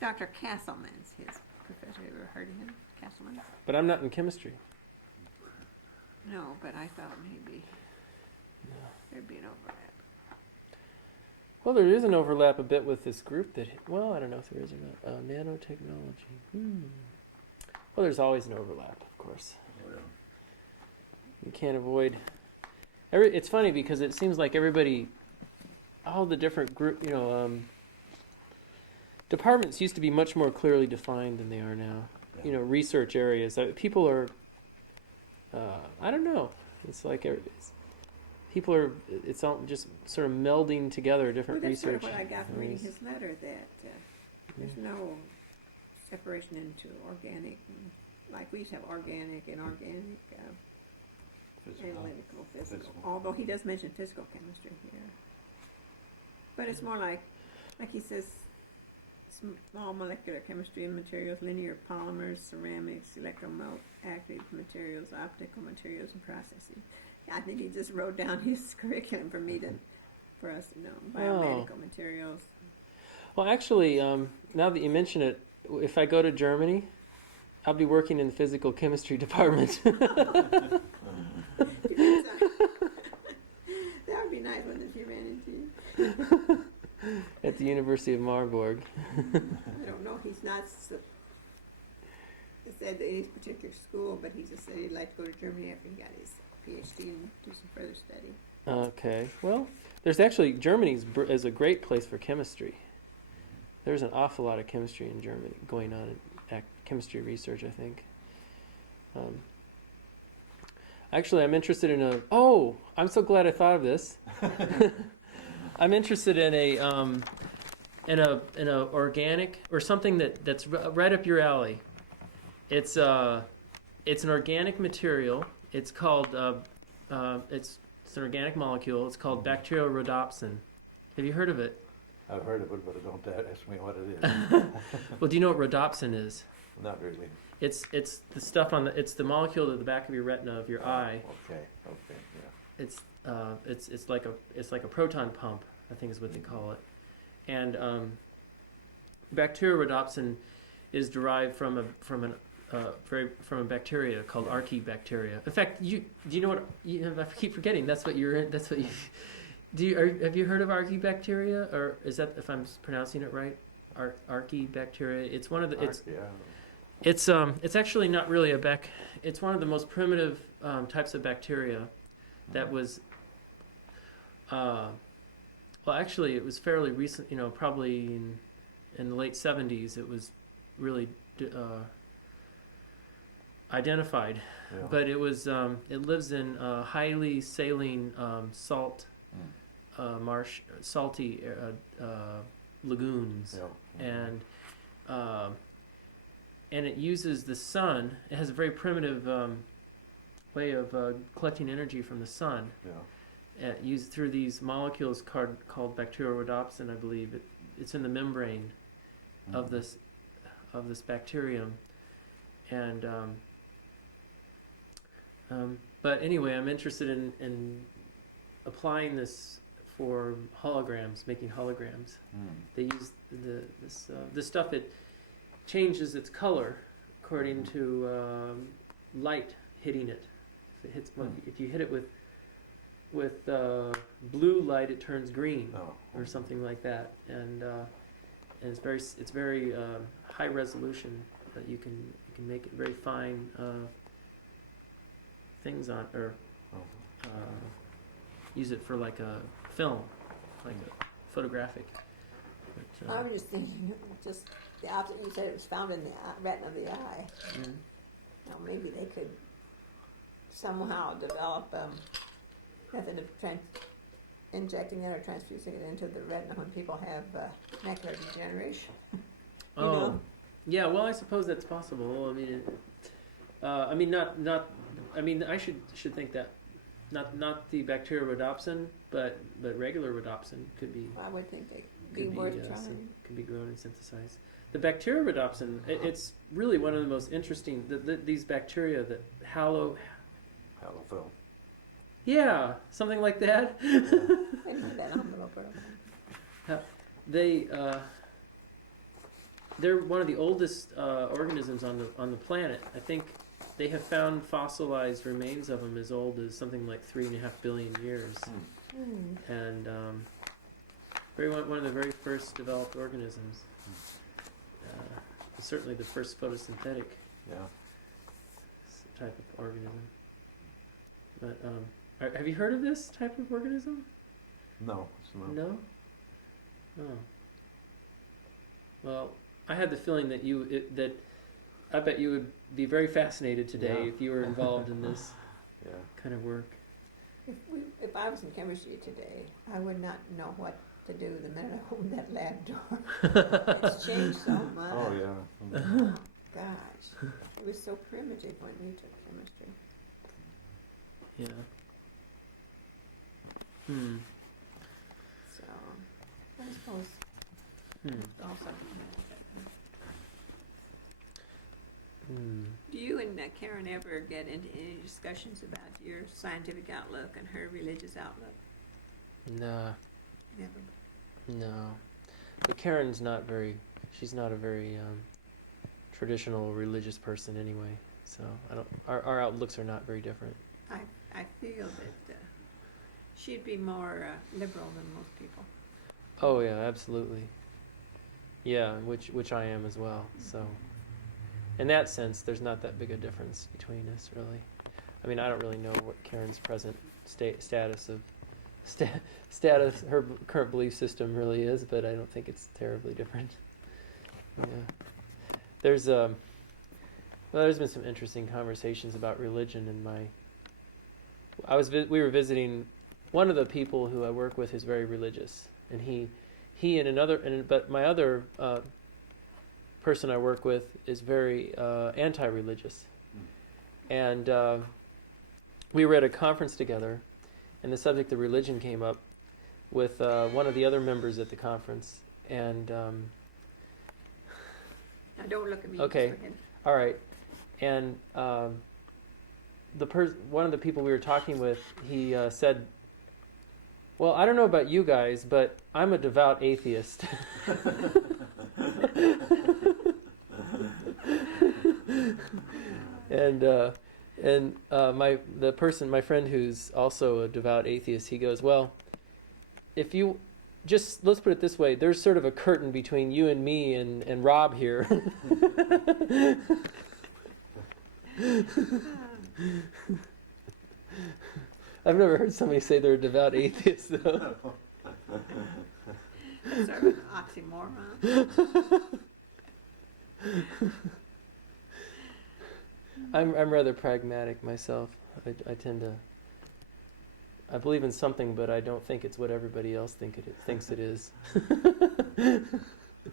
Dr. Castleman's his professor. You ever heard of him, Castleman? But I'm not in chemistry. No, but I thought maybe there'd be an overlap. Well, there is an overlap a bit with this group that, well, I don't know if there is or not. Nanotechnology. Well, there's always an overlap, of course. You can't avoid. It's funny because it seems like everybody, all the different group, departments used to be much more clearly defined than they are now. Yeah. Research areas. People are, I don't know. It's like people are. It's all just sort of melding together different That's sort research. of what I got from reading areas. his letter, that there's no separation into organic, like we used to have organic and organic, analytical, physical. Although he does mention physical chemistry here. But it's more like he says, small molecular chemistry and materials, linear polymers, ceramics, electroactive materials, optical materials, and processing. I think he just wrote down his curriculum for us to know. Biomedical materials. Well, actually, now that you mention it, if I go to Germany, I'll be working in the physical chemistry department. That would be nice, wouldn't it, if you ran into you? At the University of Marburg. I don't know. He's not said that he's particular school, but he just said he'd like to go to Germany after he got his PhD and do some further study. Okay. Well, there's actually, Germany is a great place for chemistry. There's an awful lot of chemistry in Germany going on in chemistry research, I think. Actually, I'm interested in I'm so glad I thought of this. I'm interested in a organic, or something that's right up your alley. It's an organic material. It's called it's an organic molecule. It's called bacteriorhodopsin. Have you heard of it? I've heard of it, but don't ask me what it is. Well, do you know what rhodopsin is? Not really. It's the stuff it's the molecule at the back of your retina of your eye. Okay, yeah. It's like a proton pump, I think is what they call it. And bacteriorhodopsin is derived from a bacteria called archaebacteria. In fact, do you know what? I keep forgetting. That's what you're. That's what you. Have you heard of archaebacteria, or is that, if I'm pronouncing it right? Archaebacteria. It's one of the. It's actually not really it's one of the most primitive types of bacteria that was. Well, actually, it was fairly recent. Probably in the late 70s, it was really identified. Yeah. But it was. It lives in highly saline salt. Salty lagoons, Yeah. And it uses the sun. It has a very primitive way of collecting energy from the sun. Yeah. Used through these molecules called bacteriorhodopsin, I believe. It's in the membrane of this bacterium, and but anyway, I'm interested in applying this for holograms, making holograms. They use this stuff. It changes its color according to light hitting it. If you hit it with with blue light it turns green Oh. or something like that, and it's very high resolution that you can make it very fine things on, or Oh. use it for like a film, like a photographic. But, I was just thinking, just the opposite. You said it was found in the retina of the eye. mm. Now maybe they could somehow develop method of injecting it or transfusing it into the retina when people have macular degeneration. You Oh, know? yeah. Well, I suppose that's possible. I mean, not. I mean, I should think that not the bacteriorhodopsin, but regular rhodopsin could be I would think they'd be worth trying. could be grown and synthesized. The bacteriorhodopsin, it's really one of the most interesting. These bacteria that Halofil. yeah, something like that. I didn't have that envelope or anything. They're one of the oldest organisms on the planet. I think they have found fossilized remains of them as old as something like 3.5 billion years, and one of the very first developed organisms. Certainly the first photosynthetic Yeah. type of organism. But have you heard of this type of organism? No, it's not. No. Oh. Well, I had the feeling that that I bet you would be very fascinated today Yeah. if you were involved in this Yeah. kind of work. If I was in chemistry today, I would not know what to do the minute I opened that lab door. It's changed so much. Oh yeah. Oh, gosh, it was so primitive when we took chemistry. Yeah. Hmm. So, I suppose Hmm. also. Hmm. Do you and Karen ever get into any discussions about your scientific outlook and her religious outlook? Nah. Never. No. But Karen's not very. She's not a very traditional religious person anyway. So I don't. Our outlooks are not very different. I feel that she'd be more liberal than most people. Oh yeah, absolutely. Yeah, which I am as well. So, in that sense, there's not that big a difference between us, really. I mean, I don't really know what Karen's present status, her current belief system really is, but I don't think it's terribly different. Yeah, there's been some interesting conversations about religion in my. We were visiting one of the people who I work with is very religious, and he but my other person I work with is very anti-religious, and we were at a conference together, and the subject of religion came up with one of the other members at the conference, and Now don't look at me. Okay. Just forget. all right, and one of the people we were talking with, he said, "Well, I don't know about you guys, but I'm a devout atheist." and my friend who's also a devout atheist, he goes, "Well, if you just let's put it this way, there's sort of a curtain between you and me and Rob here." I've never heard somebody say they're a devout atheist, though. That's sort of an oxymoron. I'm rather pragmatic myself. I tend to. I believe in something, but I don't think it's what everybody else thinks it is. I think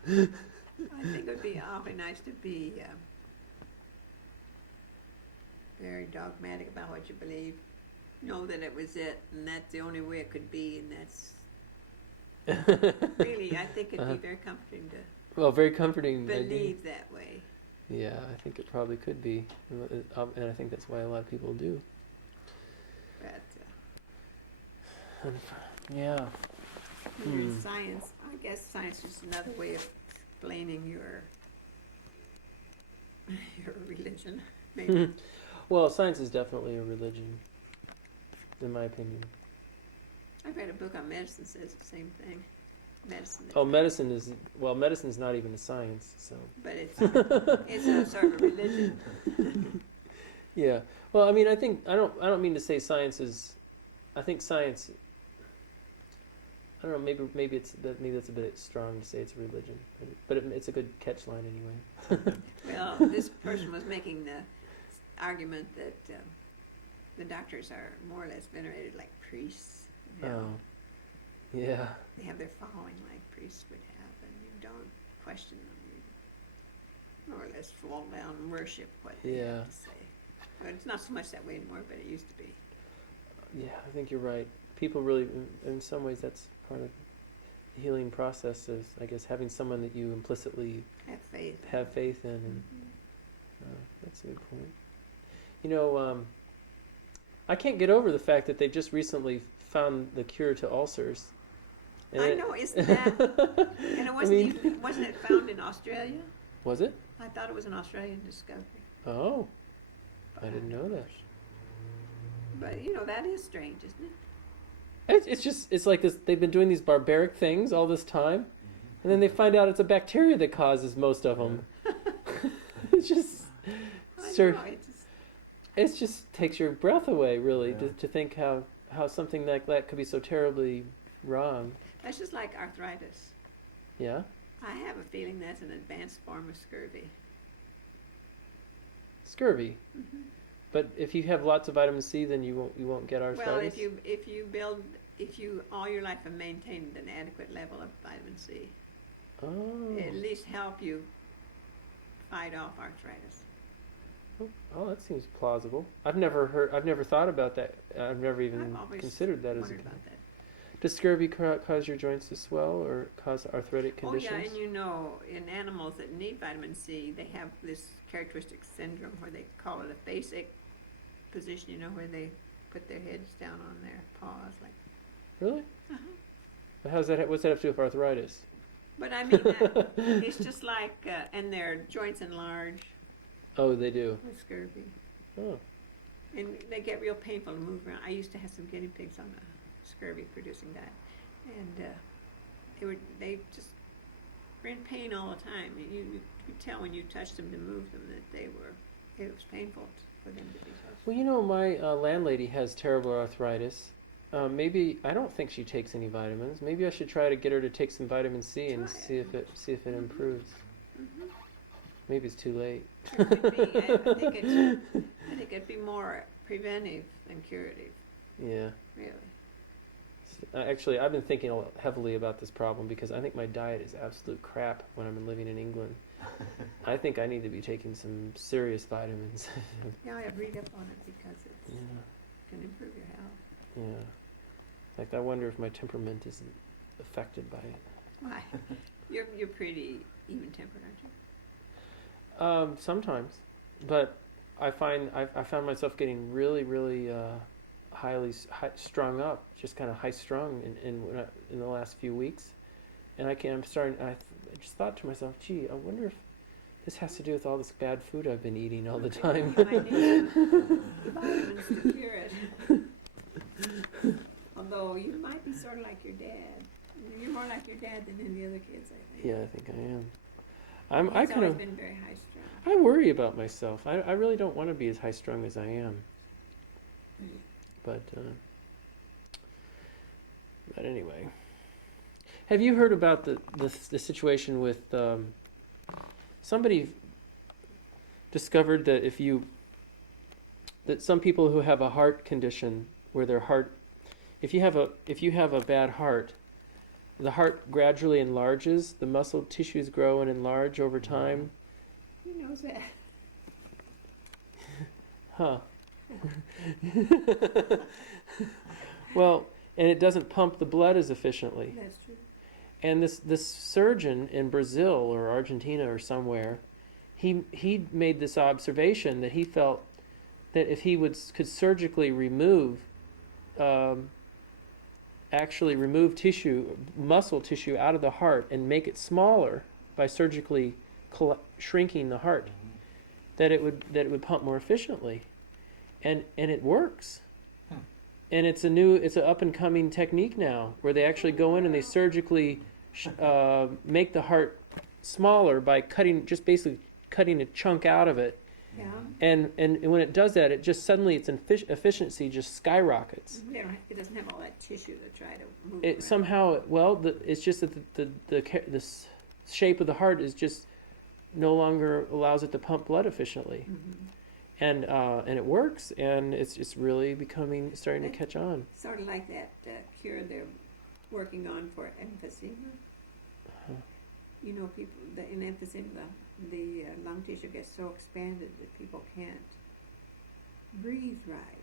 it would be awfully nice to be very dogmatic about what you believe. Know that it was it, and that's the only way it could be, and that's really, I think it'd be very comforting to Well, very comforting. believe that way. Yeah, I think it probably could be, and I think that's why a lot of people do. But Yeah. science, I guess science is another way of explaining your religion, maybe. Well, science is definitely a religion, in my opinion. I've read a book on medicine says the same thing. Medicine. Oh, medicine's not even a science, so. But it's a sort of a religion. Yeah. Well, I mean, I don't mean to say science is. I think science. I don't know. Maybe that's a bit strong to say it's a religion, but it's a good catch line anyway. Well, this person was making the argument that the doctors are more or less venerated like priests. You know? Oh. Yeah. They have their following like priests would have, and you don't question them. You more or less fall down and worship what they have to say. Well, it's not so much that way anymore, but it used to be. Yeah, I think you're right. People really, in some ways, that's part of the healing process. Is I guess having someone that you implicitly Have faith in, and that's a good point. You know, I can't get over the fact that they just recently found the cure to ulcers. And I know, isn't that? And it wasn't wasn't it found in Australia? Was it? I thought it was an Australian discovery. Oh, I didn't know that. But you know, that is strange, isn't it? It's like this. They've been doing these barbaric things all this time, and then they find out it's a bacteria that causes most of them. It's just, it just takes your breath away, really, to think how something like that could be so terribly wrong. That's just like arthritis. Yeah. I have a feeling that's an advanced form of scurvy. Scurvy. Mm-hmm. But if you have lots of vitamin C, then you won't get arthritis. Well, if you all your life have maintained an adequate level of vitamin C, it at least help you fight off arthritis. Oh, that seems plausible. I've never thought about that. I've never even considered that as a. About that. Does scurvy cause your joints to swell or cause arthritic conditions? Oh yeah, and you know, in animals that need vitamin C, they have this characteristic syndrome where they call it a phasic position. You know, where they put their heads down on their paws, like. Really? Uh-huh. But what's that have to do with arthritis? But I mean, it's just like, and their joints enlarge. Oh, they do. With scurvy. Oh. And they get real painful to move around. I used to have some guinea pigs on a scurvy-producing diet, and they just were in pain all the time. You could tell when you touched them to move them that it was painful for them to be touched. Well, you know, my landlady has terrible arthritis. Maybe I don't think she takes any vitamins. Maybe I should try to get her to take some vitamin C and see if it improves. Mm-hmm. Maybe it's too late. I think it'd be more preventive than curative. Yeah. Really. Actually, I've been thinking heavily about this problem because I think my diet is absolute crap when I'm living in England. I think I need to be taking some serious vitamins. Yeah, I read up on it because it can improve your health. Yeah. In fact, I wonder if my temperament isn't affected by it. Why? You're pretty even-tempered, aren't you? Sometimes, but I found myself getting really, really highly strung up, just kind of high strung in the last few weeks, and I just thought to myself, gee, I wonder if this has to do with all this bad food I've been eating all the time. I need some vitamins to cure it. Although you might be sort of like your dad. You're more like your dad than any other kids, I think. Yeah, I think I am. He's always been very high strung. I worry about myself. I really don't want to be as high strung as I am. But anyway, have you heard about the situation with somebody discovered that some people who have a heart condition where their heart, if you have a bad heart, the heart gradually enlarges, the muscle tissues grow and enlarge over time. Who knows that? Huh. Well, and it doesn't pump the blood as efficiently. That's true. And this surgeon in Brazil or Argentina or somewhere, he made this observation that he felt that if he could surgically remove muscle tissue out of the heart and make it smaller by surgically shrinking the heart, that it would pump more efficiently, and it works. and it's an up and coming technique now where they actually go in and they surgically make the heart smaller by basically cutting a chunk out of it. Yeah. And when it does that, it just suddenly its efficiency just skyrockets. It doesn't have all that tissue to try to move It around. somehow, it's just that the shape of the heart is just no longer allows it to pump blood efficiently, and it works, and it's really starting to catch on. Sort of like that cure they're working on for emphysema. You know, people in emphysema, the lung tissue gets so expanded that people can't breathe right,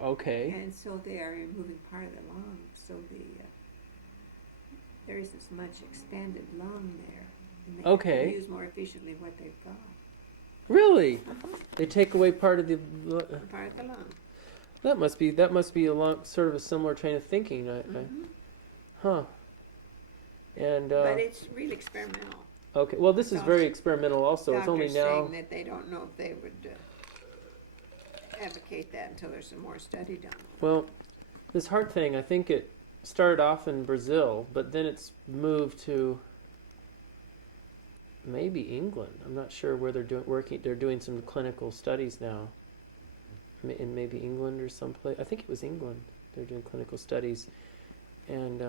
Okay. and so they are removing part of the lung, so there isn't as much expanded lung there, and they Okay. can use more efficiently what they've got. Really? They take away part of the. Part of the lung. That must be sort of a similar train of thinking. Huh. And But it's really experimental. okay. Well, this is very experimental. Also, it's only Doctors now. saying that they don't know if they would advocate that until there's some more study done. Well, this heart thing, I think it started off in Brazil, but then it's moved to maybe England. I'm not sure where they're working. They're doing some clinical studies now. In maybe England or someplace. I think it was England. They're doing clinical studies, and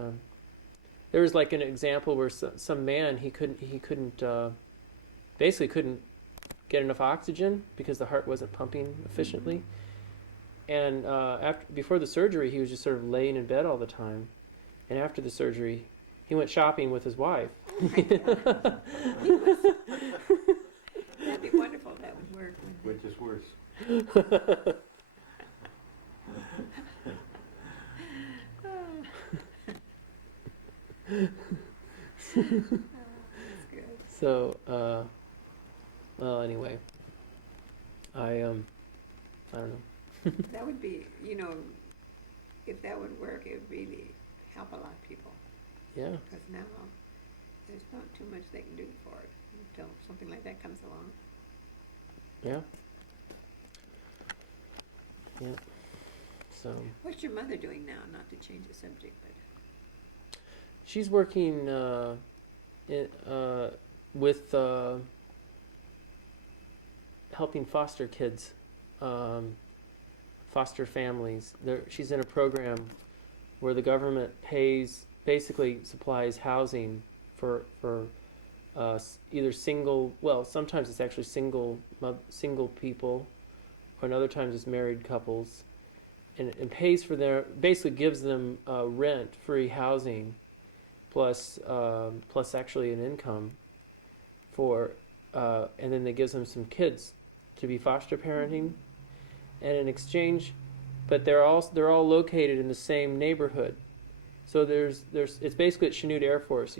there was like an example where some man basically couldn't get enough oxygen because the heart wasn't pumping efficiently, and before the surgery he was just sort of laying in bed all the time, and after the surgery he went shopping with his wife. Oh my God. That'd be wonderful. That would work. Which is worse? That's good. So, well, anyway, I don't know. That would be, if that would work, it would really help a lot of people. Yeah. Because now there's not too much they can do for it until something like that comes along. Yeah. Yeah. So What's your mother doing now? Not to change the subject, but she's working with helping foster kids, foster families. She's in a program where the government basically supplies housing for either single. Well, sometimes it's actually single people, and other times it's married couples, and pays for basically gives them rent-free housing, plus actually an income and then they gives them some kids to be foster parenting, and in exchange, but they're all located in the same neighborhood, so it's basically at Chanute Air Force.